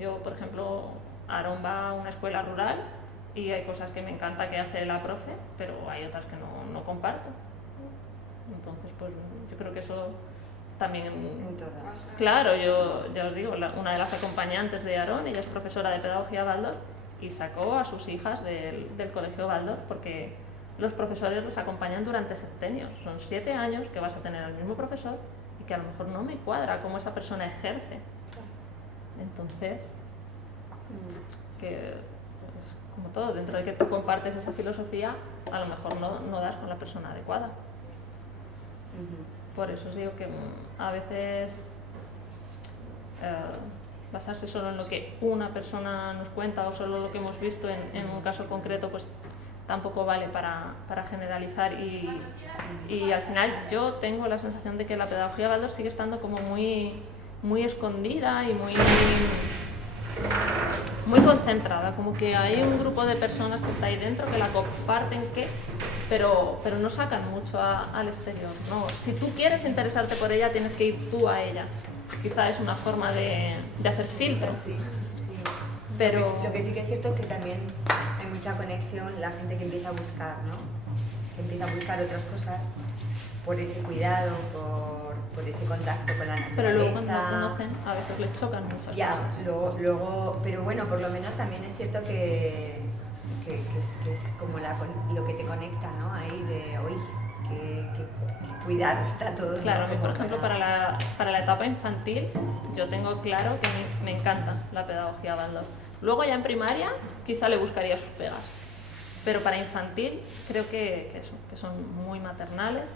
Yo, por ejemplo, Aarón va a una escuela rural y hay cosas que me encanta que hace la profe, pero hay otras que no comparto. Entonces, pues yo creo que eso también... Claro, yo ya os digo, una de las acompañantes de Aarón, ella es profesora de pedagogía Waldorf y sacó a sus hijas del colegio Waldorf porque los profesores los acompañan durante septenios. Son 7 años que vas a tener al mismo profesor y que a lo mejor no me cuadra cómo esa persona ejerce. Entonces, que es como todo, dentro de que tú compartes esa filosofía, a lo mejor no das con la persona adecuada. Por eso os digo que a veces basarse solo en lo que una persona nos cuenta o solo lo que hemos visto en un caso concreto, pues tampoco vale para generalizar y al final yo tengo la sensación de que la pedagogía Waldorf sigue estando como muy escondida y muy concentrada, como que hay un grupo de personas que está ahí dentro que la comparten, pero no sacan mucho al exterior, ¿no? Si tú quieres interesarte por ella, tienes que ir tú a ella. Quizá es una forma de hacer filtros. Sí. Pero... Lo que sí que es cierto es que también hay mucha conexión, la gente que empieza a buscar, ¿no? Que empieza a buscar otras cosas por ese cuidado, por por ese contacto con la naturaleza. Pero luego cuando conocen, a veces les chocan muchas Ya, cosas. luego, pero bueno, por lo menos también es cierto que es como lo que te conecta, ¿no? Ahí de, uy, que cuidado está todo. Claro, a mí, ¿no? por ejemplo, para la etapa infantil, yo tengo claro que me encanta la pedagogía Waldorf. Luego ya en primaria quizá le buscaría sus pegas, pero para infantil creo que son muy maternales,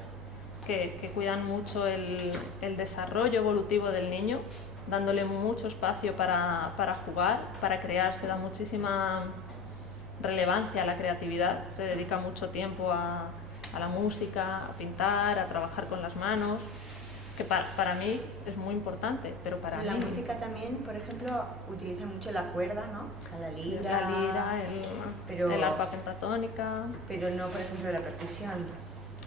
que cuidan mucho el desarrollo evolutivo del niño, dándole mucho espacio para jugar, para crear. Se da muchísima relevancia a la creatividad, se dedica mucho tiempo a la música, a pintar, a trabajar con las manos, que para mí es muy importante, pero para la mí... música también, por ejemplo, utiliza mucho la cuerda, ¿no? O sea, la lira, el arpa pentatónica... Pero no, por ejemplo, la percusión.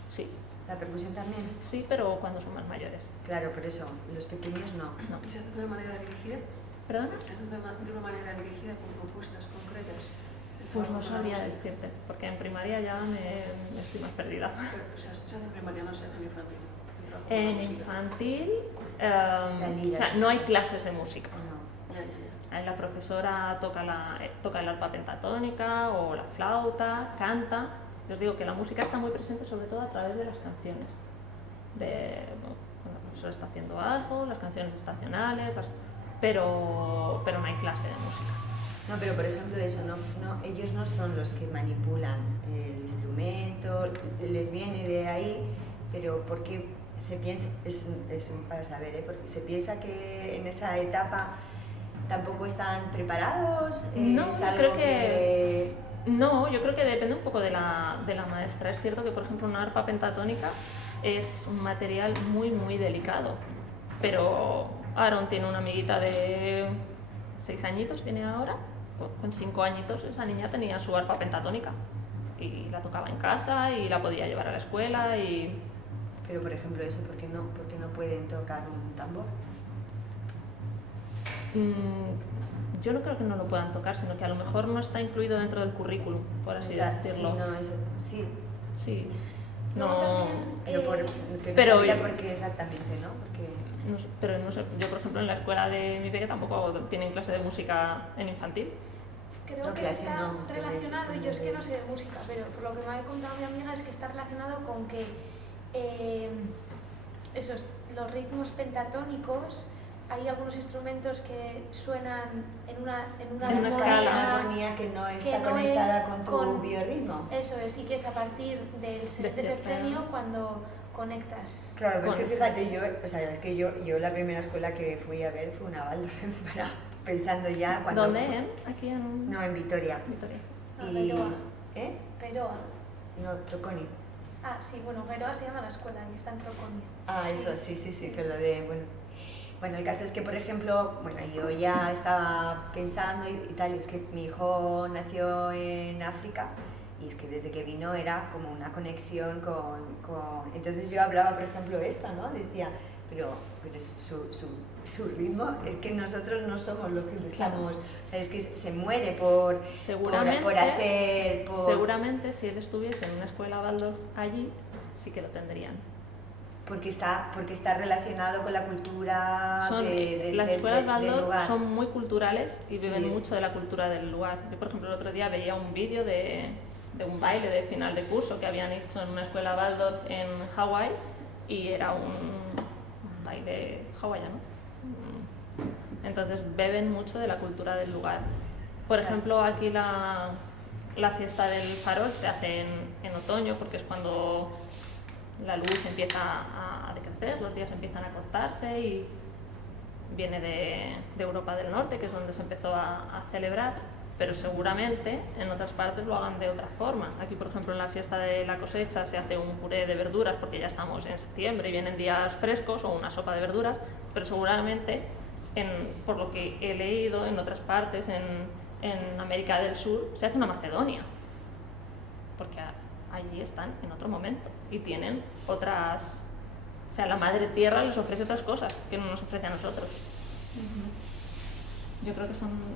Sí. ¿La percusión también? Sí, pero cuando son más mayores. Claro, por eso, los pequeños no. ¿Y se hace de una manera dirigida? ¿Perdona? ¿Se hace de una manera dirigida con propuestas concretas? Pues no sabría decirte, porque en primaria ya me estoy más perdida. Pero se hace en primaria, no se hace en infantil. En infantil, o sea, no hay clases de música. No. La profesora toca el arpa pentatónica o la flauta, canta. Les digo que la música está muy presente sobre todo a través de las canciones. Cuando la profesora está haciendo algo, las canciones estacionales, pero no hay clase de música. No, pero por ejemplo eso, ellos no son los que manipulan el instrumento, les viene de ahí, pero porque se piensa, es para saber, porque se piensa que en esa etapa tampoco están preparados. No, creo que... No, yo creo que depende un poco de la maestra. Es cierto que, por ejemplo, una arpa pentatónica es un material muy, muy delicado, pero Aaron tiene una amiguita de 6 añitos, tiene ahora. Con 5 añitos esa niña tenía su arpa pentatónica y la tocaba en casa y la podía llevar a la escuela y... Pero por ejemplo eso, ¿por qué no pueden tocar un tambor? Yo no creo que no lo puedan tocar, sino que a lo mejor no está incluido dentro del currículum, por así decirlo. Sí, no, eso, sí. Sí. No... Pero por qué exactamente, ¿no? Porque... No sé, pero no sé, yo por ejemplo en la escuela de mi peque tampoco tienen clase de música en infantil. Creo que está relacionado, y yo es que no sé de música, pero por lo que me ha contado mi amiga es que está relacionado con que los ritmos pentatónicos, hay algunos instrumentos que suenan en una escala, armonía que no está conectada con tu biorritmo. Eso es, y que es a partir de septenio cuando conectas. Claro, pero es que fíjate, yo la primera escuela que fui a ver fue una Waldorf, pensando ya cuando... ¿Dónde? ¿Aquí en...? No, en Vitoria. Geroa. ¿Eh? Geroa. No, Troconi. Ah, sí, bueno, Geroa se llama la escuela y está en Troconi. Ah, eso, sí, que lo de, bueno, el caso es que, por ejemplo, yo ya estaba pensando y tal, y es que mi hijo nació en África y es que desde que vino era como una conexión con... Entonces yo hablaba, por ejemplo, esto, ¿no? Decía, pero es su ritmo, es que nosotros no somos los que estamos... O sea, es que se muere por hacer... Seguramente si él estuviese en una escuela Waldorf allí, sí que lo tendrían. Porque está relacionado con la cultura las escuelas Waldorf lugar. Son muy culturales y viven mucho de la cultura del lugar. Yo, por ejemplo, el otro día veía un vídeo de un baile de final de curso que habían hecho en una escuela Waldorf en Hawái y era un baile hawaiano. Entonces beben mucho de la cultura del lugar. Por ejemplo, aquí la fiesta del farol se hace en otoño porque es cuando la luz empieza a decrecer, los días empiezan a cortarse y viene de Europa del Norte, que es donde se empezó a celebrar, pero seguramente en otras partes lo hagan de otra forma. Aquí, por ejemplo, en la fiesta de la cosecha se hace un puré de verduras porque ya estamos en septiembre y vienen días frescos, o una sopa de verduras, pero seguramente, por lo que he leído, en otras partes, en América del Sur, se hace una Macedonia, porque allí están en otro momento y tienen otras, o sea, la madre tierra les ofrece otras cosas que no nos ofrece a nosotros. Yo creo que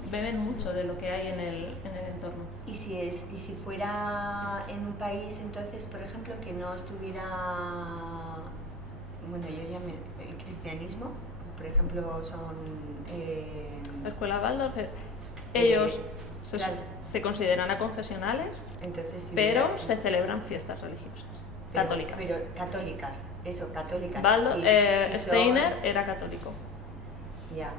beben mucho de lo que hay en el entorno. ¿Y si fuera en un país entonces, por ejemplo, que no estuviera, bueno, cristianismo? Por ejemplo, son... La escuela Waldorf, ellos claro. se consideran aconfesionales, Entonces, si pero hubiera- se celebran fiestas religiosas, pero- católicas. Pero católicas, eso, católicas. Waldorf, sí, sí son- Steiner era católico. Ya.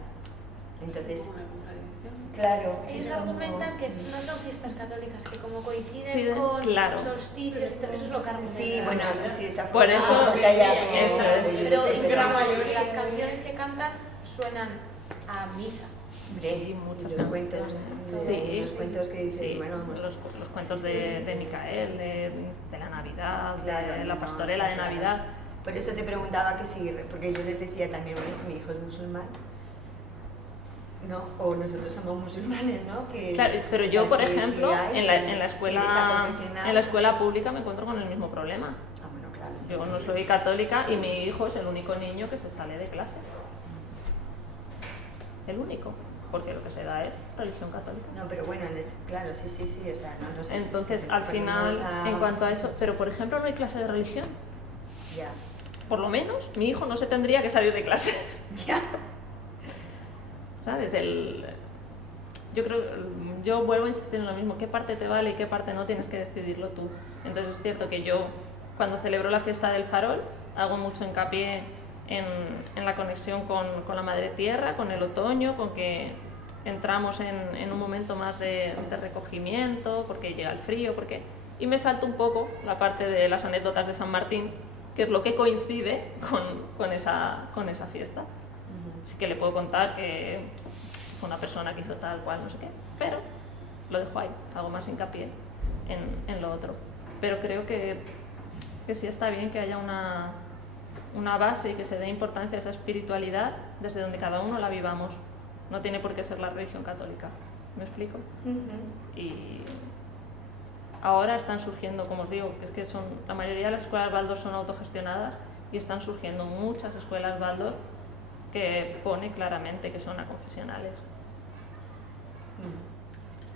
Entonces, Una contradicción. claro. Ellos es como- argumentan que no son fiestas católicas, que como coinciden Sí, con claro. solsticios y todo, eso es lo que argumentan. Sí, bueno, eso sí está Por fuera. eso- Ya, ya, eso es. Pero sí, la sí. mayoría, las canciones que cantan suenan a misa. Sí, muchas Y los cuentos. Sí, Los cuentos que dicen, sí, bueno, pues, los cuentos sí, de Micael, de la Navidad, Claro, de la no, pastorela de está claro. Navidad. Por eso te preguntaba que si, porque yo les decía también, bueno, si mi hijo es musulmán, ¿no? O nosotros somos musulmanes, ¿no? Que, Claro, pero o yo, sea, por que ejemplo, hay, en la si eres escuela aconfesional. en la escuela pública me encuentro con el mismo problema. Ah, bueno, claro. Yo no soy católica y mi hijo es el único niño que se sale de clase. El único, porque lo que se da es religión católica. No, pero bueno, claro, sí, o sea, no sé. Entonces, si al ponemos final, a- en cuanto a eso, pero por ejemplo no hay clase de religión. Ya, Por lo menos mi hijo no se tendría que salir de clase. ya. ¿Sabes? Yo vuelvo a insistir en lo mismo, qué parte te vale y qué parte no tienes que decidirlo tú. Entonces es cierto que yo, cuando celebro la fiesta del farol, hago mucho hincapié en la conexión con la madre tierra, con el otoño, con que entramos en un momento más de recogimiento, porque llega el frío, y me salto un poco la parte de las anécdotas de San Martín, que es lo que coincide con esa fiesta. Sí que le puedo contar que fue una persona que hizo tal cual, no sé qué, pero lo dejo ahí, hago más hincapié en lo otro. Pero creo que sí está bien que haya una base y que se dé importancia a esa espiritualidad desde donde cada uno la vivamos. No tiene por qué ser la religión católica. ¿Me explico? Y ahora están surgiendo, como os digo, es que la mayoría de las escuelas Waldorf son autogestionadas y están surgiendo muchas escuelas Waldorf que pone claramente que son aconfesionales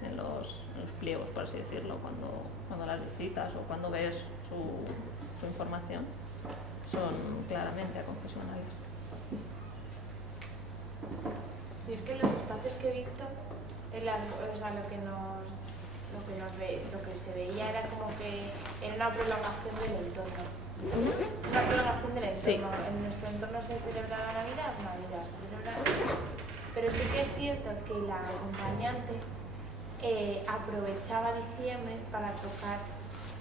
en los pliegos, por así decirlo, cuando las visitas o cuando ves su información, son claramente aconfesionales. Y es que en los espacios que he visto, o sea, lo que se veía era como que era una prolongación del entorno. Una prolongación del entorno. Sí. En nuestro entorno se celebra la Navidad, se celebra la Navidad. Pero sí que es cierto que la acompañante aprovechaba diciembre para tocar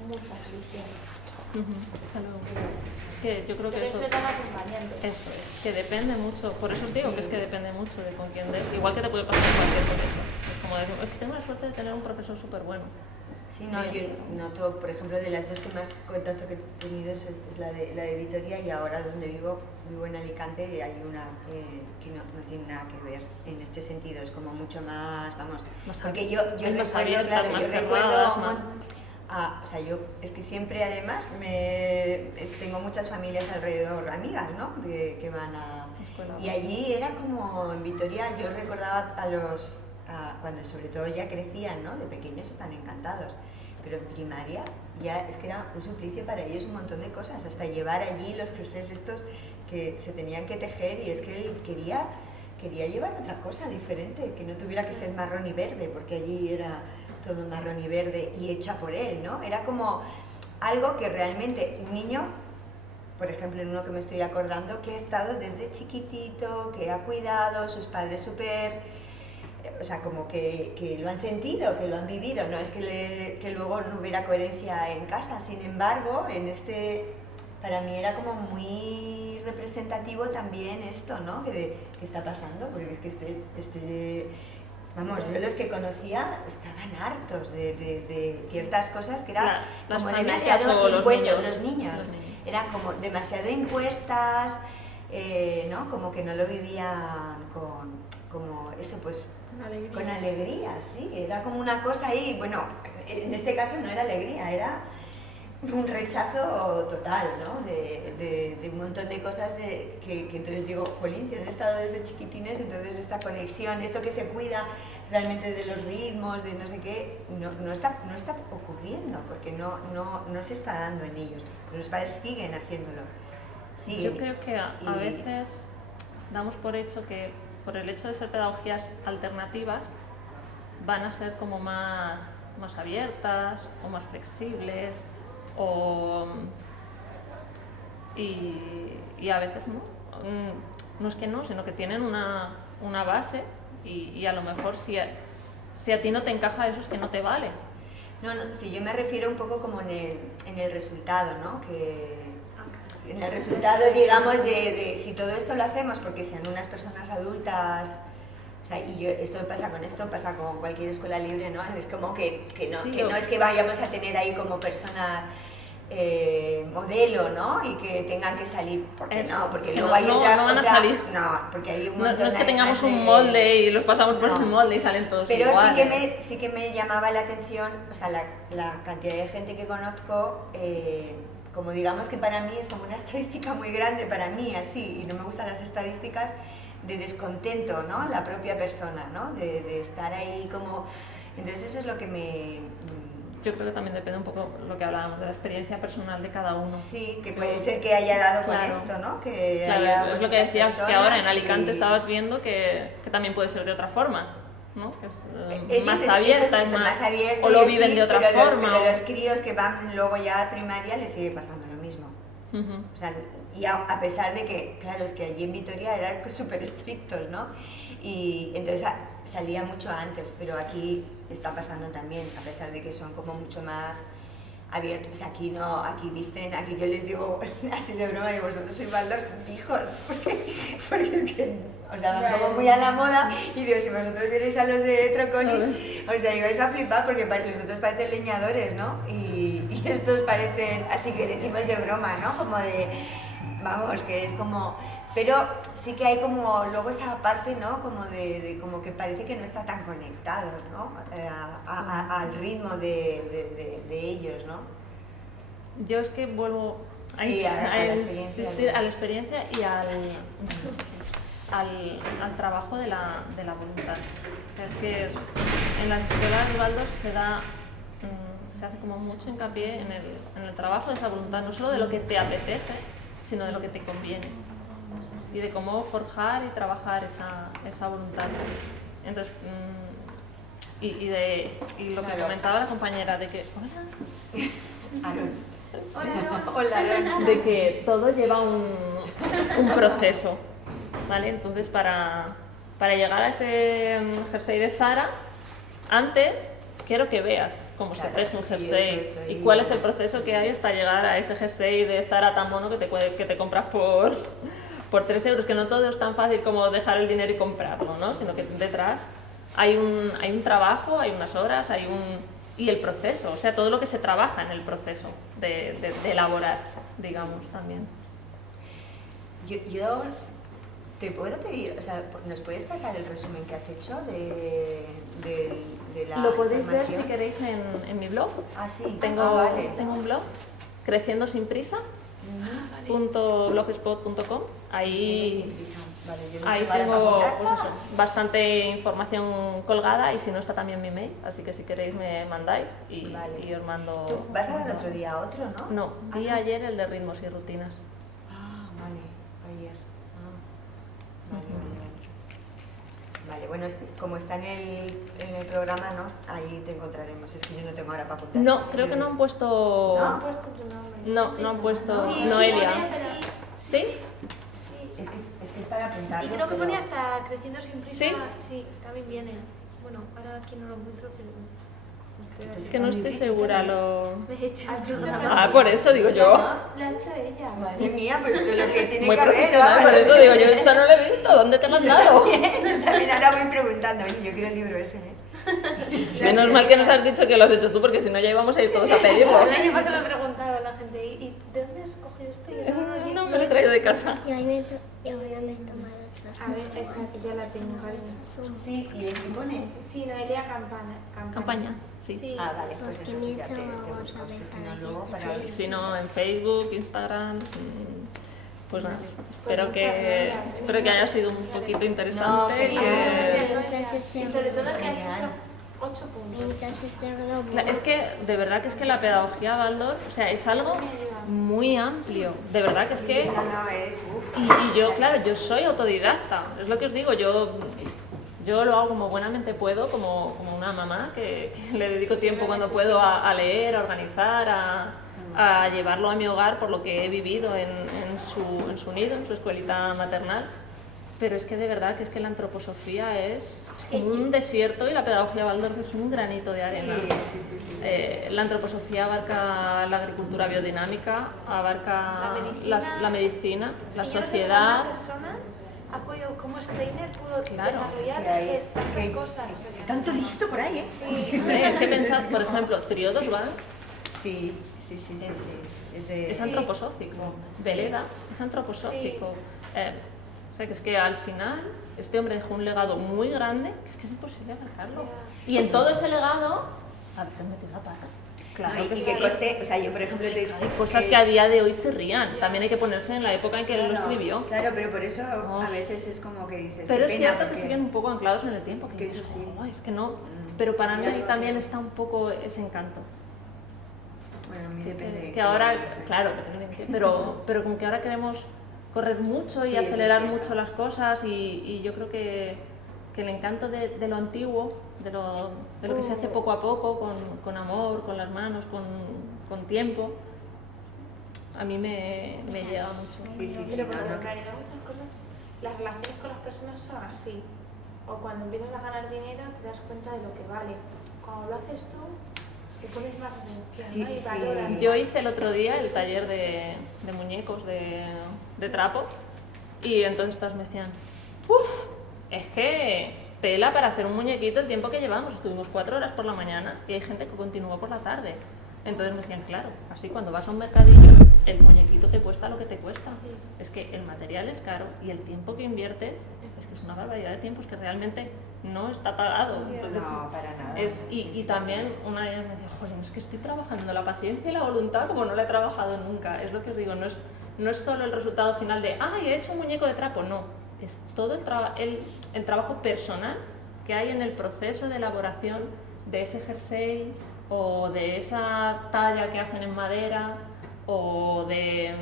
muchas religiones. Hasta luego. Es que yo creo que Pero eso eran acompañantes. eso es, que depende mucho, por eso os digo que es que depende mucho de con quién des, igual que te puede pasar en cualquier colegio. Es como decir, es que tengo la suerte de tener un profesor súper bueno. Sí, no, yo noto, por ejemplo, de las dos que más contacto que he tenido es la de Vitoria, y ahora donde vivo en Alicante, y hay una que no tiene nada que ver en este sentido, es como mucho más, vamos, Más porque yo es más recuerdo, abierta, claro, más yo cerrada, recuerdo, es más... o sea, yo es que siempre además tengo muchas familias alrededor, amigas, ¿no? Que van a... Escuela. Y allí era como en Vitoria, yo recordaba cuando sobre todo ya crecían, ¿no? De pequeños están encantados, pero en primaria ya es que era un suplicio para ellos un montón de cosas, hasta llevar allí los jerseys estos que se tenían que tejer, y es que él quería llevar otra cosa diferente, que no tuviera que ser marrón y verde, porque allí era todo marrón y verde y hecha por él, ¿no? Era como algo que realmente un niño, por ejemplo, en uno que me estoy acordando, que ha estado desde chiquitito, que ha cuidado, sus padres súper... O sea, como que lo han sentido, que lo han vivido, no es que luego no hubiera coherencia en casa. Sin embargo, para mí era como muy representativo también esto, ¿no? Que está pasando, porque es que vamos, yo los que conocía estaban hartos de ciertas cosas que eran Las como familias demasiado o los impuestas, niños. los niños, eran como demasiado impuestas, ¿no? Como que no lo vivían como eso, pues con alegría, sí, era como una cosa ahí, bueno, en este caso no era alegría, era un rechazo total, ¿no? De un montón de cosas que entonces digo, jolín, si han estado desde chiquitines, entonces esta conexión, esto que se cuida realmente de los ritmos, de no sé qué, no está ocurriendo, porque no se está dando en ellos, pero los padres siguen haciéndolo. Sí, Yo creo que a y- veces damos por hecho que por el hecho de ser pedagogías alternativas van a ser como más abiertas o más flexibles y a veces no. No es que no, sino que tienen una base y a lo mejor si a ti no te encaja eso es que no te vale. No, sí, yo me refiero un poco como en el resultado, ¿no? Que en el resultado, digamos, de si todo esto lo hacemos porque sean unas personas adultas, o sea, esto pasa con cualquier escuela libre, ¿no? Es como que no es que vayamos a tener ahí como persona modelo, ¿no? Y que tengan que salir, porque Eso, no, porque que luego hay otra... no van a salir. No, porque hay un No montón es que tengamos además un molde y los pasamos por No. el molde y salen todos Pero iguales. sí que me llamaba la atención, o sea, la cantidad de gente que conozco, como digamos que para mí es como una estadística muy grande, para mí así, y no me gustan las estadísticas, de descontento, ¿no? La propia persona, ¿no? De estar ahí como... Entonces eso es lo que me... Yo creo que también depende un poco lo que hablábamos de la experiencia personal de cada uno. Sí, que puede ser que haya dado Claro. con esto, ¿no? Que Claro, haya es con lo que estas decías, que ahora en personas Alicante y- estabas viendo que también puede ser de otra forma, ¿no? Que es Ellos más es- abierta, esos es más abiertos o lo y viven así, de otra pero forma. Pero los críos que van luego ya a primaria les sigue pasando lo mismo. Ujú. O sea, y a pesar de que, claro, es que allí en Vitoria eran súper estrictos, ¿no? Y entonces salía mucho antes, pero aquí está pasando también, a pesar de que son como mucho más abiertos. Pues aquí no, aquí visten, aquí yo les digo así de broma, digo, vosotros sois Baldor hijos, porque es que, o sea, van como muy a la moda, y digo, si vosotros vierais a los de Trocoli, o sea, ibais a flipar, porque los otros parecen leñadores, ¿no? Y estos parecen, así que decimos de broma, ¿no? Como de, vamos, que es como... Pero sí que hay como luego esa parte, ¿no? Como de como que parece que no está tan conectados, ¿no? Al ritmo de ellos, ¿no? Yo es que vuelvo Sí, a la experiencia, insistir ¿no? a la experiencia y al trabajo de la voluntad. O sea, es que en las escuelas de Waldorf se hace como mucho hincapié en el trabajo de esa voluntad, no solo de lo que te apetece, sino de lo que te conviene. Y de cómo forjar y trabajar esa voluntad. Entonces, y lo que comentaba la compañera de que, Aaron. Hola, Aaron. de que todo lleva un proceso, ¿vale? Entonces, para llegar a ese jersey de Zara, antes quiero que veas cómo Claro, se teje un sí, jersey eso estoy- y cuál es el proceso que hay hasta llegar a ese jersey de Zara tan mono que te compras por 3 euros, que no todo es tan fácil como dejar el dinero y comprarlo, ¿no? Sino que detrás hay un trabajo, hay unas horas, y el proceso, o sea, todo lo que se trabaja en el proceso de elaborar, digamos, también. Yo te puedo pedir, o sea, ¿nos puedes pasar el resumen que has hecho de la Lo podéis ver información? si queréis en mi blog. Ah, sí. Tengo, Vale. tengo un blog, creciendosinprisa.blogspot.com. Ahí Vale, yo lo Ahí tengo ahora tengo para pues apuntar. eso, bastante información colgada y si no está también mi mail, así que si queréis me mandáis y, Vale. y os mando... Tú vas a dar otro día otro, ¿no? No, di no. ayer el de ritmos y rutinas. Ah, vale, ayer. Ah. Vale, Ujú. vale, vale. Vale, bueno, como está en el programa, ¿no? Ahí te encontraremos. Es que yo no tengo ahora para apuntar. No, creo que no han puesto... ¿No? puesto tu nombre. No han puesto Sí, Noelia. sí, ponía, ¿Sí? Sí. Es que es para apuntarlo. Y creo que pero- ponía hasta Creciendo sin prisa. ¿Sí? Sí, también viene. Bueno, ahora aquí no lo encuentro, pero... Es que no estoy segura lo... Me he hecho. Ah, por eso digo yo. Lo ha hecho ella. Madre mía, pues esto es lo que tiene Muy que haber. profesional, ¿vale? por eso digo yo, esto no lo he visto, ¿dónde te lo han dado? Yo también ahora voy preguntando, oye, yo quiero el libro ese, ¿eh? Menos mal que nos has dicho que lo has hecho tú, porque si no ya íbamos a ir todos a pedirlo. El año pasado me preguntaba a la gente, ¿y de dónde has cogido esto? Y yo, No, me lo he traído de casa. Yo ahora me he tomado otra. A ver, esta que ya la tengo, cariño. Sí, ¿y el que pone? Sí, Noelia Campaña, sí. Sí. Ah, vale, pues Porque entonces ya me he te hecho buscamos, otra que vez si a no ver luego este para... Facebook. Si no, en Facebook, Instagram, pues nada. Espero muchas que, gracias. espero que haya sido un poquito interesante. No, y genial. que- Entonces, Y sobre todo que has Genial. hecho 8 puntos. Es que, de verdad que es que la pedagogía Waldorf, o sea, es algo muy amplio. De verdad que es que... No, es... Y yo, claro, yo soy autodidacta, es lo que os digo, yo lo hago como buenamente puedo, como una mamá que le dedico tiempo cuando puedo a leer, a organizar, a llevarlo a mi hogar por lo que he vivido en su nido, en su escuelita maternal. Pero es que de verdad que es que la antroposofía es un desierto y la pedagogía Waldorf es un granito de arena. La antroposofía abarca la agricultura biodinámica, abarca la medicina, la sociedad. Una persona ha podido, como Steiner pudo desarrollar hay cosas. Tanto listo por ahí, ¿eh? Es que pensad, por ejemplo, Triodos Bank Sí. es antroposófico, Veleda es antroposófico. O sea, que es que al final este hombre dejó un legado muy grande, que es que es imposible abarcarlo. Y en todo ese legado, a veces metido la pata. Claro No, que y sí. que coste, o sea, yo por ejemplo... Hay cosas que a día de hoy chirrían. También hay que ponerse en la época en que él lo escribió. Claro, pero por eso a veces es como que dices... Pero qué es pena, cierto que porque- siguen un poco anclados en el tiempo. Que eso dices, sí. "Oh, es que no". Pero para mí ahí también está un poco ese encanto. Bueno, a mí depende de Que qué ahora, no sé. claro, depende de qué, pero como que ahora queremos correr mucho y Sí, eso es acelerar cierto. mucho las cosas y yo creo que el encanto de lo antiguo, de lo que se hace poco a poco, con amor, con las manos, con tiempo, a mí me llega mucho. Pero por en realidad muchas cosas, las relaciones con las personas son así. O cuando empiezas a ganar dinero te das cuenta de lo que vale. Cuando lo haces tú, te pones más atención, Sí, ¿no? Y sí. valoras. Yo hice el otro día el taller de muñecos de trapo y entonces todos me decían, uff, es que tela para hacer un muñequito el tiempo que llevamos, estuvimos 4 horas por la mañana y hay gente que continuó por la tarde. Entonces me decían, claro, así cuando vas a un mercadillo, el muñequito te cuesta lo que te cuesta. Sí. Es que el material es caro y el tiempo que inviertes es que es una barbaridad de tiempo, es que realmente no está pagado. Entonces, No, para nada. y también una de ellas me decía, joder, es que estoy trabajando la paciencia y la voluntad como no la he trabajado nunca. Es lo que os digo, no es solo el resultado final de, ¡ay, he hecho un muñeco de trapo! No, es todo el trabajo personal que hay en el proceso de elaboración de ese jersey o de esa talla que hacen en madera o de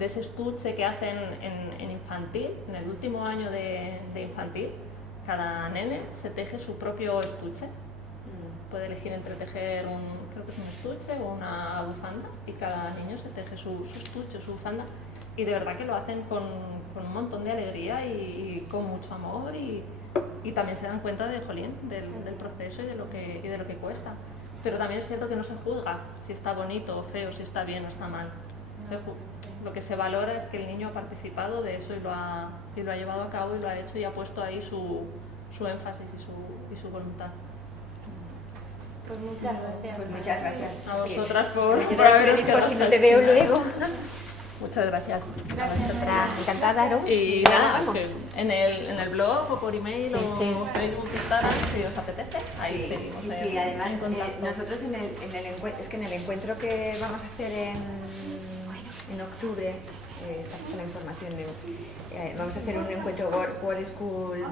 ese estuche que hacen en infantil, en el último año de infantil. Cada nene se teje su propio estuche. Puede elegir entre tejer creo que es un estuche o una bufanda y cada niño se teje su estuche, su bufanda y de verdad que lo hacen con un montón de alegría y con mucho amor y también se dan cuenta de, jolín, del proceso y de lo que cuesta. Pero también es cierto que no se juzga si está bonito o feo, si está bien o está mal. Lo que se valora es que el niño ha participado de eso y lo ha llevado a cabo y lo ha hecho y ha puesto ahí su énfasis y su voluntad. Pues muchas gracias. Pues muchas gracias. A vosotras por Yo no haberos por quedado si no hasta te el veo final. luego. Muchas gracias. Encantada, ¿no? Y nada, que en el blog o por email Sí, o sí. Facebook, Instagram, si os apetece, ahí Sí, seguimos. sí, además en contacto. nosotros en el encuentro que vamos a hacer en octubre, está la información, vamos a hacer un encuentro World School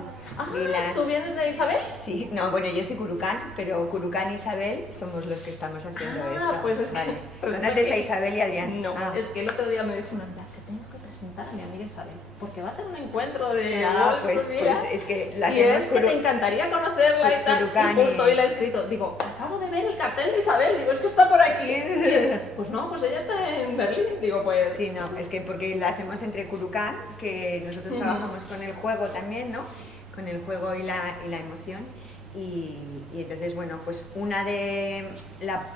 Village. ¿Tú vienes de Isabel? Sí, no, bueno, yo soy Curucán, pero Curucán y Isabel somos los que estamos haciendo esto. Pues es vale. que... ¿Conoces a Isabel y Adrián? No, Ah. es que el otro día me dijo una amiga, te tengo que presentar a mi amiga Isabel, porque va a hacer un encuentro de Ah, World pues, School Village. pues es que la Y es que te encantaría conocerla y tal, Curucán y justo y- hoy la he escrito. Digo, acabo de ver el cartel de Isabel, digo, es que está por aquí. Y, pues no, pues ella está en Berlín. Digo, pues... Sí, no, es que porque lo hacemos entre Curucán, que nosotros trabajamos con el juego también, ¿no? Con el juego y la emoción. Y entonces, bueno, pues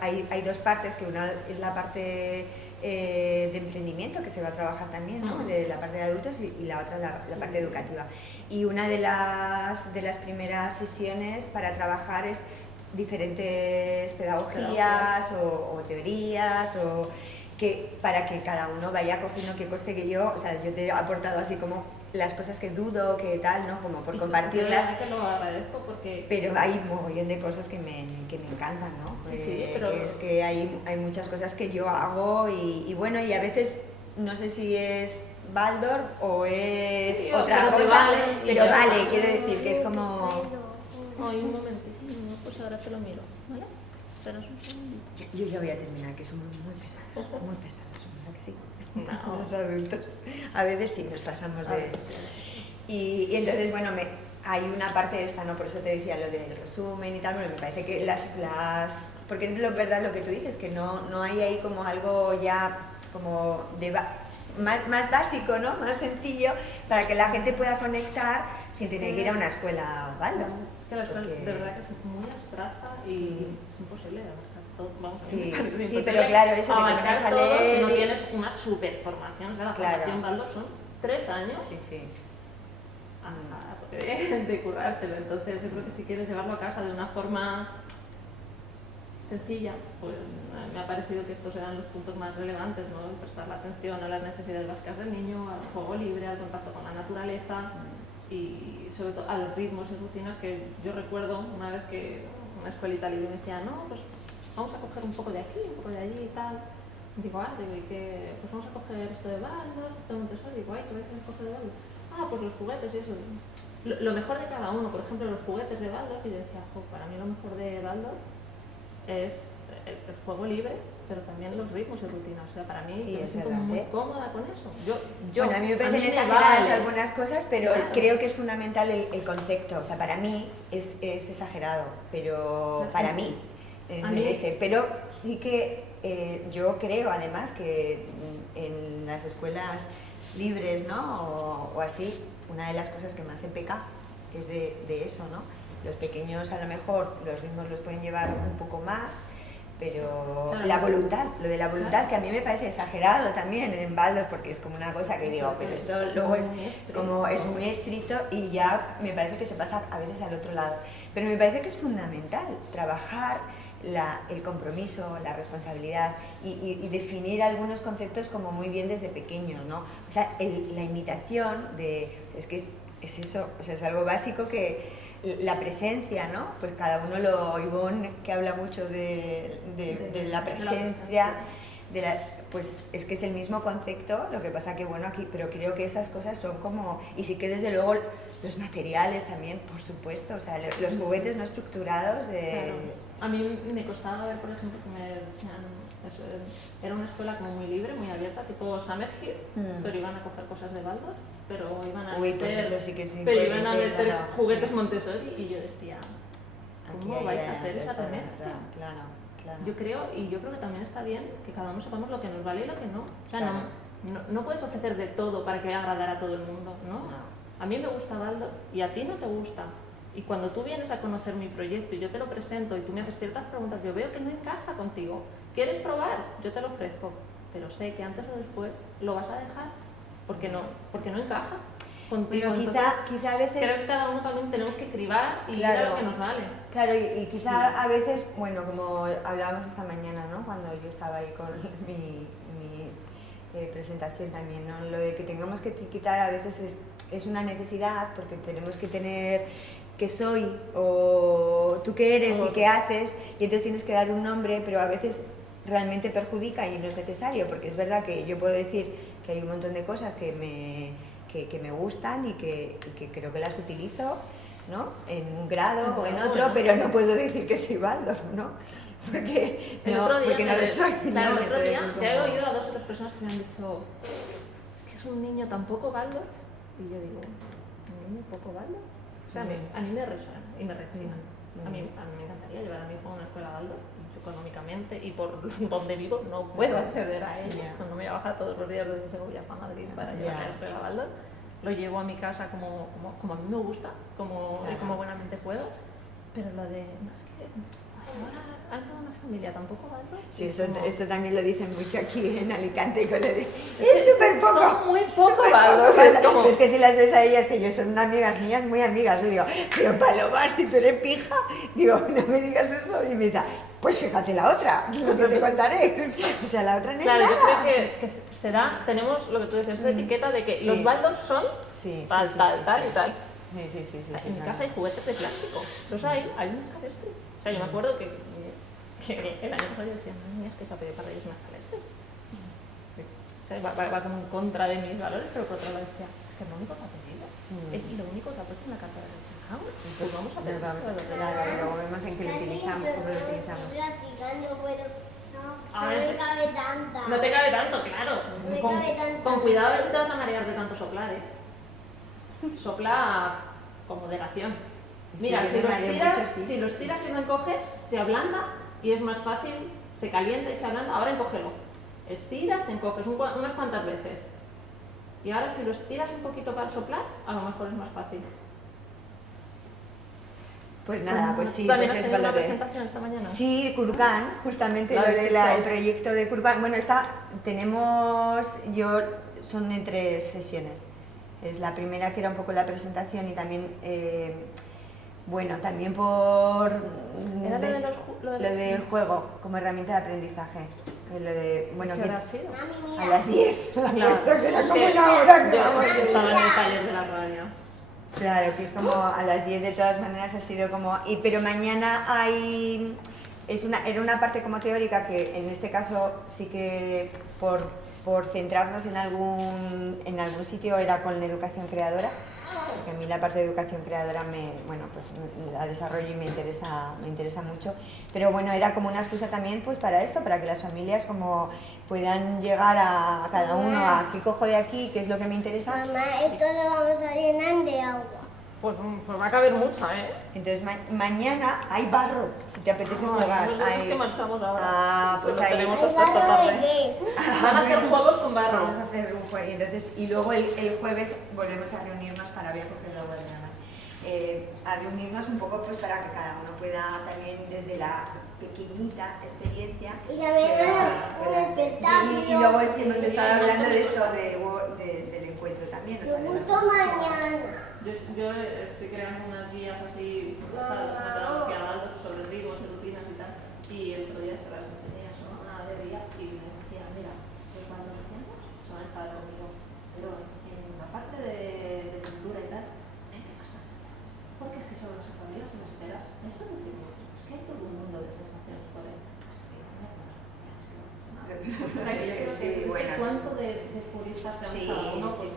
hay dos partes, que una es la parte de emprendimiento, que se va a trabajar también, ¿no? De la parte de adultos y la otra la parte educativa. Y una de las primeras sesiones para trabajar es diferentes pedagogías o teorías para que cada uno vaya cogiendo qué coste que yo, o sea, yo te he aportado así como las cosas que dudo, que tal, ¿no? Como por compartirlas. Yo te lo agradezco porque... Pero hay un mogollón de cosas que me encantan, ¿no? Sí, pero... Que es que hay muchas cosas que yo hago y bueno, y a veces no sé si es Waldorf o es Sí, otra pero te cosa, vale, y pero ya vale, está. quiero decir que es como... Ay, un momentito, pues ahora te lo miro, ¿vale? Espera un segundito. Yo ya voy a terminar, que somos muy pesados, ¿verdad que sí? No. Los adultos. A veces sí, nos pasamos de... Y entonces, bueno, hay una parte de esta, ¿no? Por eso te decía lo del resumen y tal, bueno, me parece que porque es verdad lo que tú dices, que no hay ahí como algo ya como más básico, ¿no? Más sencillo, para que la gente pueda conectar sin tener que ir a una escuela Waldorf. Es que la escuela de verdad que es muy abstracta y es imposible de abarcar todo. Vamos, sí, pero claro, eso que te pones a todo leer... si no tienes una super formación, o sea, la formación Waldorf son 3 años. Sí. De currártelo. Entonces yo creo que si quieres llevarlo a casa de una forma sencilla, pues me ha parecido que estos eran los puntos más relevantes, ¿no? Prestar la atención a las necesidades básicas del niño, al juego libre, al contacto con la naturaleza y sobre todo a los ritmos y rutinas que yo recuerdo una vez que una escuelita libre me decía, no, pues vamos a coger un poco de aquí, un poco de allí y tal. Digo, ¿y qué? Pues vamos a coger esto de Waldorf, esto de Montessori. Digo, ¿qué vais a coger de Waldorf? Pues los juguetes y eso. Lo mejor de cada uno, por ejemplo, los juguetes de Waldorf, y yo decía, para mí lo mejor de Waldorf es el juego libre, pero también los ritmos y rutinas. O sea, para mí yo me siento muy cómoda con eso. Bueno, a mí me parecen exageradas algunas cosas, pero creo que es fundamental el concepto. O sea, para mí es exagerado, pero para mí. Pero sí que yo creo además que en las escuelas libres, ¿no? o así, una de las cosas que más se peca es de eso, ¿no? Los pequeños a lo mejor los ritmos los pueden llevar un poco más, pero la voluntad, lo de la voluntad, que a mí me parece exagerado también en Waldorf, porque es como una cosa que digo, pero esto luego es muy estricto y ya me parece que se pasa a veces al otro lado. Pero me parece que es fundamental trabajar el compromiso, la responsabilidad y definir algunos conceptos como muy bien desde pequeños, ¿no? O sea, la imitación es que es eso, o sea, es algo básico que la presencia, ¿no? Pues cada uno Ivonne, que habla mucho de la presencia, pues es que es el mismo concepto, lo que pasa que bueno aquí, pero creo que esas cosas son como, y sí que desde luego los materiales también, por supuesto, o sea, los juguetes no estructurados A mí me costaba ver, por ejemplo, que me decían, era una escuela como muy libre, muy abierta, tipo Summerhill, pero iban a coger cosas de Waldorf, pero iban a meter, pues eso sí que sí, pero iban a meter juguetes Montessori y yo decía, ¿cómo vais a hacer esa remezcla? Claro. Yo creo que también está bien que cada uno sepamos lo que nos vale y lo que no. O sea, no puedes ofrecer de todo para que agradar a todo el mundo, ¿no? A mí me gusta Waldorf y a ti no te gusta. Y cuando tú vienes a conocer mi proyecto y yo te lo presento y tú me haces ciertas preguntas, yo veo que no encaja contigo. ¿Quieres probar? Yo te lo ofrezco. Pero sé que antes o después lo vas a dejar porque no encaja contigo. Bueno, quizá a veces... Creo que cada uno también tenemos que cribar y ir a lo que nos vale. Claro, y quizá a veces, bueno, como hablábamos esta mañana, ¿no? Cuando yo estaba ahí con mi presentación también, ¿no? Lo de que tengamos que etiquetar a veces es una necesidad porque tenemos que tener qué soy o tú qué eres y qué haces y entonces tienes que dar un nombre, pero a veces realmente perjudica y no es necesario porque es verdad que yo puedo decir que hay un montón de cosas que me gustan y que creo que las utilizo, ¿no? En un grado o en otro, pero no puedo decir que soy Waldorf, ¿no? Porque el otro día, no lo soy. Claro, el otro día ya he oído a 2 o 3 personas que me han dicho, es que es un niño tan poco Waldorf, y yo digo, ¿un niño poco Waldorf? O sea, a mí me resuena y me rechina. A mí me encantaría llevar a mi hijo a una escuela Waldorf, económicamente y por donde vivo no puedo acceder a ella. No me voy a bajar todos los días desde Segovia hasta Madrid para llevar a la escuela Waldorf. Lo llevo a mi casa como a mí me gusta, y como buenamente puedo, pero lo de, no es que hay toda una familia, tampoco Waldorf. Sí, esto también lo dicen mucho aquí en Alicante, es súper poco. Son muy poco Waldorf. Es que si las ves a ellas, que yo son amigas mías, muy amigas, yo digo, pero Paloma, si tú eres pija, digo, no me digas eso, y me dice, pues fíjate la otra, lo que te contaré. O sea, la otra no es nada. Claro, yo creo que se da, tenemos lo que tú decías, esa etiqueta de que los Waldorf son tal y tal. Sí, en mi casa hay juguetes de plástico, los hay un calestre. O sea, yo me acuerdo que el año pasado yo decía, no, es que se ha pedido para ellos una calestre. O sea, va como en contra de mis valores, pero por otro lado decía, es que es lo único que ha pedido. Y lo único que ha puesto en la carta de Pues vamos a ver. Luego vemos en qué lo utilizamos, cómo lo utilizamos. A ver, No me cabe tanta. no te cabe tanto, claro. No me cabe tanta. Con cuidado a ver si te vas a marear de tanto soplar, ¿eh? Sopla con moderación. Mira, Sí, si yo los me mareo tiras, mucho, sí. si los tiras y no encoges, se ablanda y es más fácil, se calienta y se ablanda. Ahora encógelo. Estiras, encoges unas cuantas veces. Y ahora si los tiras un poquito para soplar, a lo mejor es más fácil. Pues nada, pues sí, ¿También pues has es tenido una valor. presentación esta mañana? Sí, Kurgan, justamente Lo lo has de hecho. el proyecto de Kurgan. Bueno, son en 3 sesiones. Es la primera que era un poco la presentación y también, bueno, también por ¿Era lo de los lo del juego como herramienta de aprendizaje. Lo de, bueno, ¿Qué que hora ha sido? a las 10. Claro, Que era es como que una hora que yo vamos. estaba en el taller de la radio. Claro, que es como a las 10 de todas maneras ha sido como... pero mañana hay... era una parte como teórica que en este caso sí que por centrarnos en algún sitio era con la educación creadora, porque a mí la parte de educación creadora pues la desarrollo y me interesa mucho, pero bueno, era como una excusa también pues para esto, para que las familias como puedan llegar a cada uno a qué cojo de aquí, qué es lo que me interesa. Mamá, esto lo vamos a llenar de agua. Pues va a caber mucha, ¿eh? Entonces mañana hay barro, si te apetece jugar. Nosotros es que marchamos ahora. Ah, pues Lo ahí. tenemos ¿El hasta esta barro de tarde. qué? Van a hacer juegos con barro. Vamos a hacer un juego. Y luego el jueves volvemos a reunirnos para ver por qué lo voy a llamar. A reunirnos un poco pues para que cada uno pueda también desde la pequeñita experiencia. Y también un espectáculo. Y luego es que hemos estado hablando de esto del encuentro también. O sea, de Justo las cosas. mañana. Yo estoy creando unas guías así, ¿sabes? Una metodología Baldor sobre ritmos y rutinas y tal. Y el otro día se las enseñé a su mamá de día y me decía, mira, pues cuando los tiempos se van a enfadar conmigo. Pero en la parte de pintura y tal, hay que más fáciles. Porque es que sobre los acabados y las telas es reducir mucho. Es que hay todo un mundo de sensaciones por ahí. Sí, bueno. ¿Cuánto de puristas se han Sí, cada uno? sí.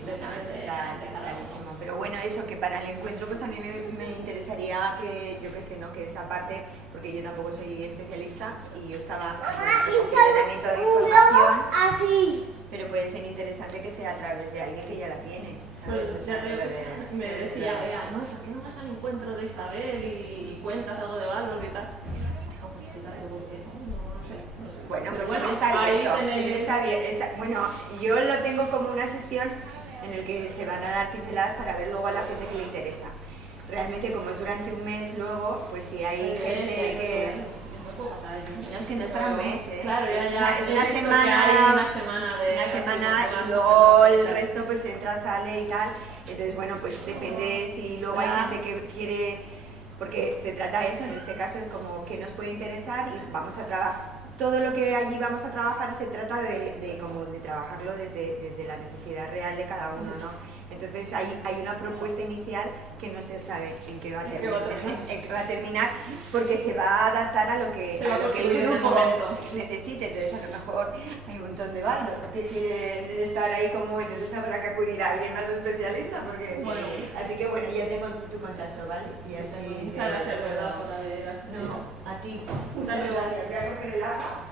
No, eso está clarísimo. Pero bueno, eso que para el encuentro pues a mí me interesaría que, yo qué sé, ¿no? Que esa parte, porque yo tampoco soy especialista y yo estaba en tratamiento de Un información, globo así. pero puede ser interesante que sea a través de alguien que ya la tiene, ¿sabes? Pues O sea, ya me decía, vea, no, ¿por qué no vas al encuentro de Isabel y cuentas algo de Baldor y tal? Digo, pues sí, claro, porque no sé. Bueno, Pero pues siempre está ahí abierto, tenéis- siempre está bien. Bueno, yo lo tengo como una sesión en el que se van a dar pinceladas para ver luego a la gente que le interesa. Realmente, como es durante un mes luego, pues si hay gente que... No, es que no es para un mes, ¿eh? Claro, ya, es ya. una he visto que semana, hay una semana de... una semana y luego el resto pues entra, sale y tal. Entonces, bueno, pues depende si luego hay gente que quiere... Porque se trata de eso, en este caso es como que nos puede interesar y vamos a trabajar. Todo lo que allí vamos a trabajar se trata de trabajarlo desde la necesidad real de cada uno, ¿no? Entonces hay una propuesta inicial que no se sabe en qué va a terminar, porque se va a adaptar a lo que el grupo necesite. Entonces a lo mejor hay un montón de bandos que quieren estar ahí como, entonces habrá que acudir a alguien más especialista, porque... Bueno. Así que bueno, ya tengo tu contacto, ¿vale? Y así... Muchas gracias, ¿verdad? Por haber asistido. No, a ti. Muchas gracias. Voy a coger el agua.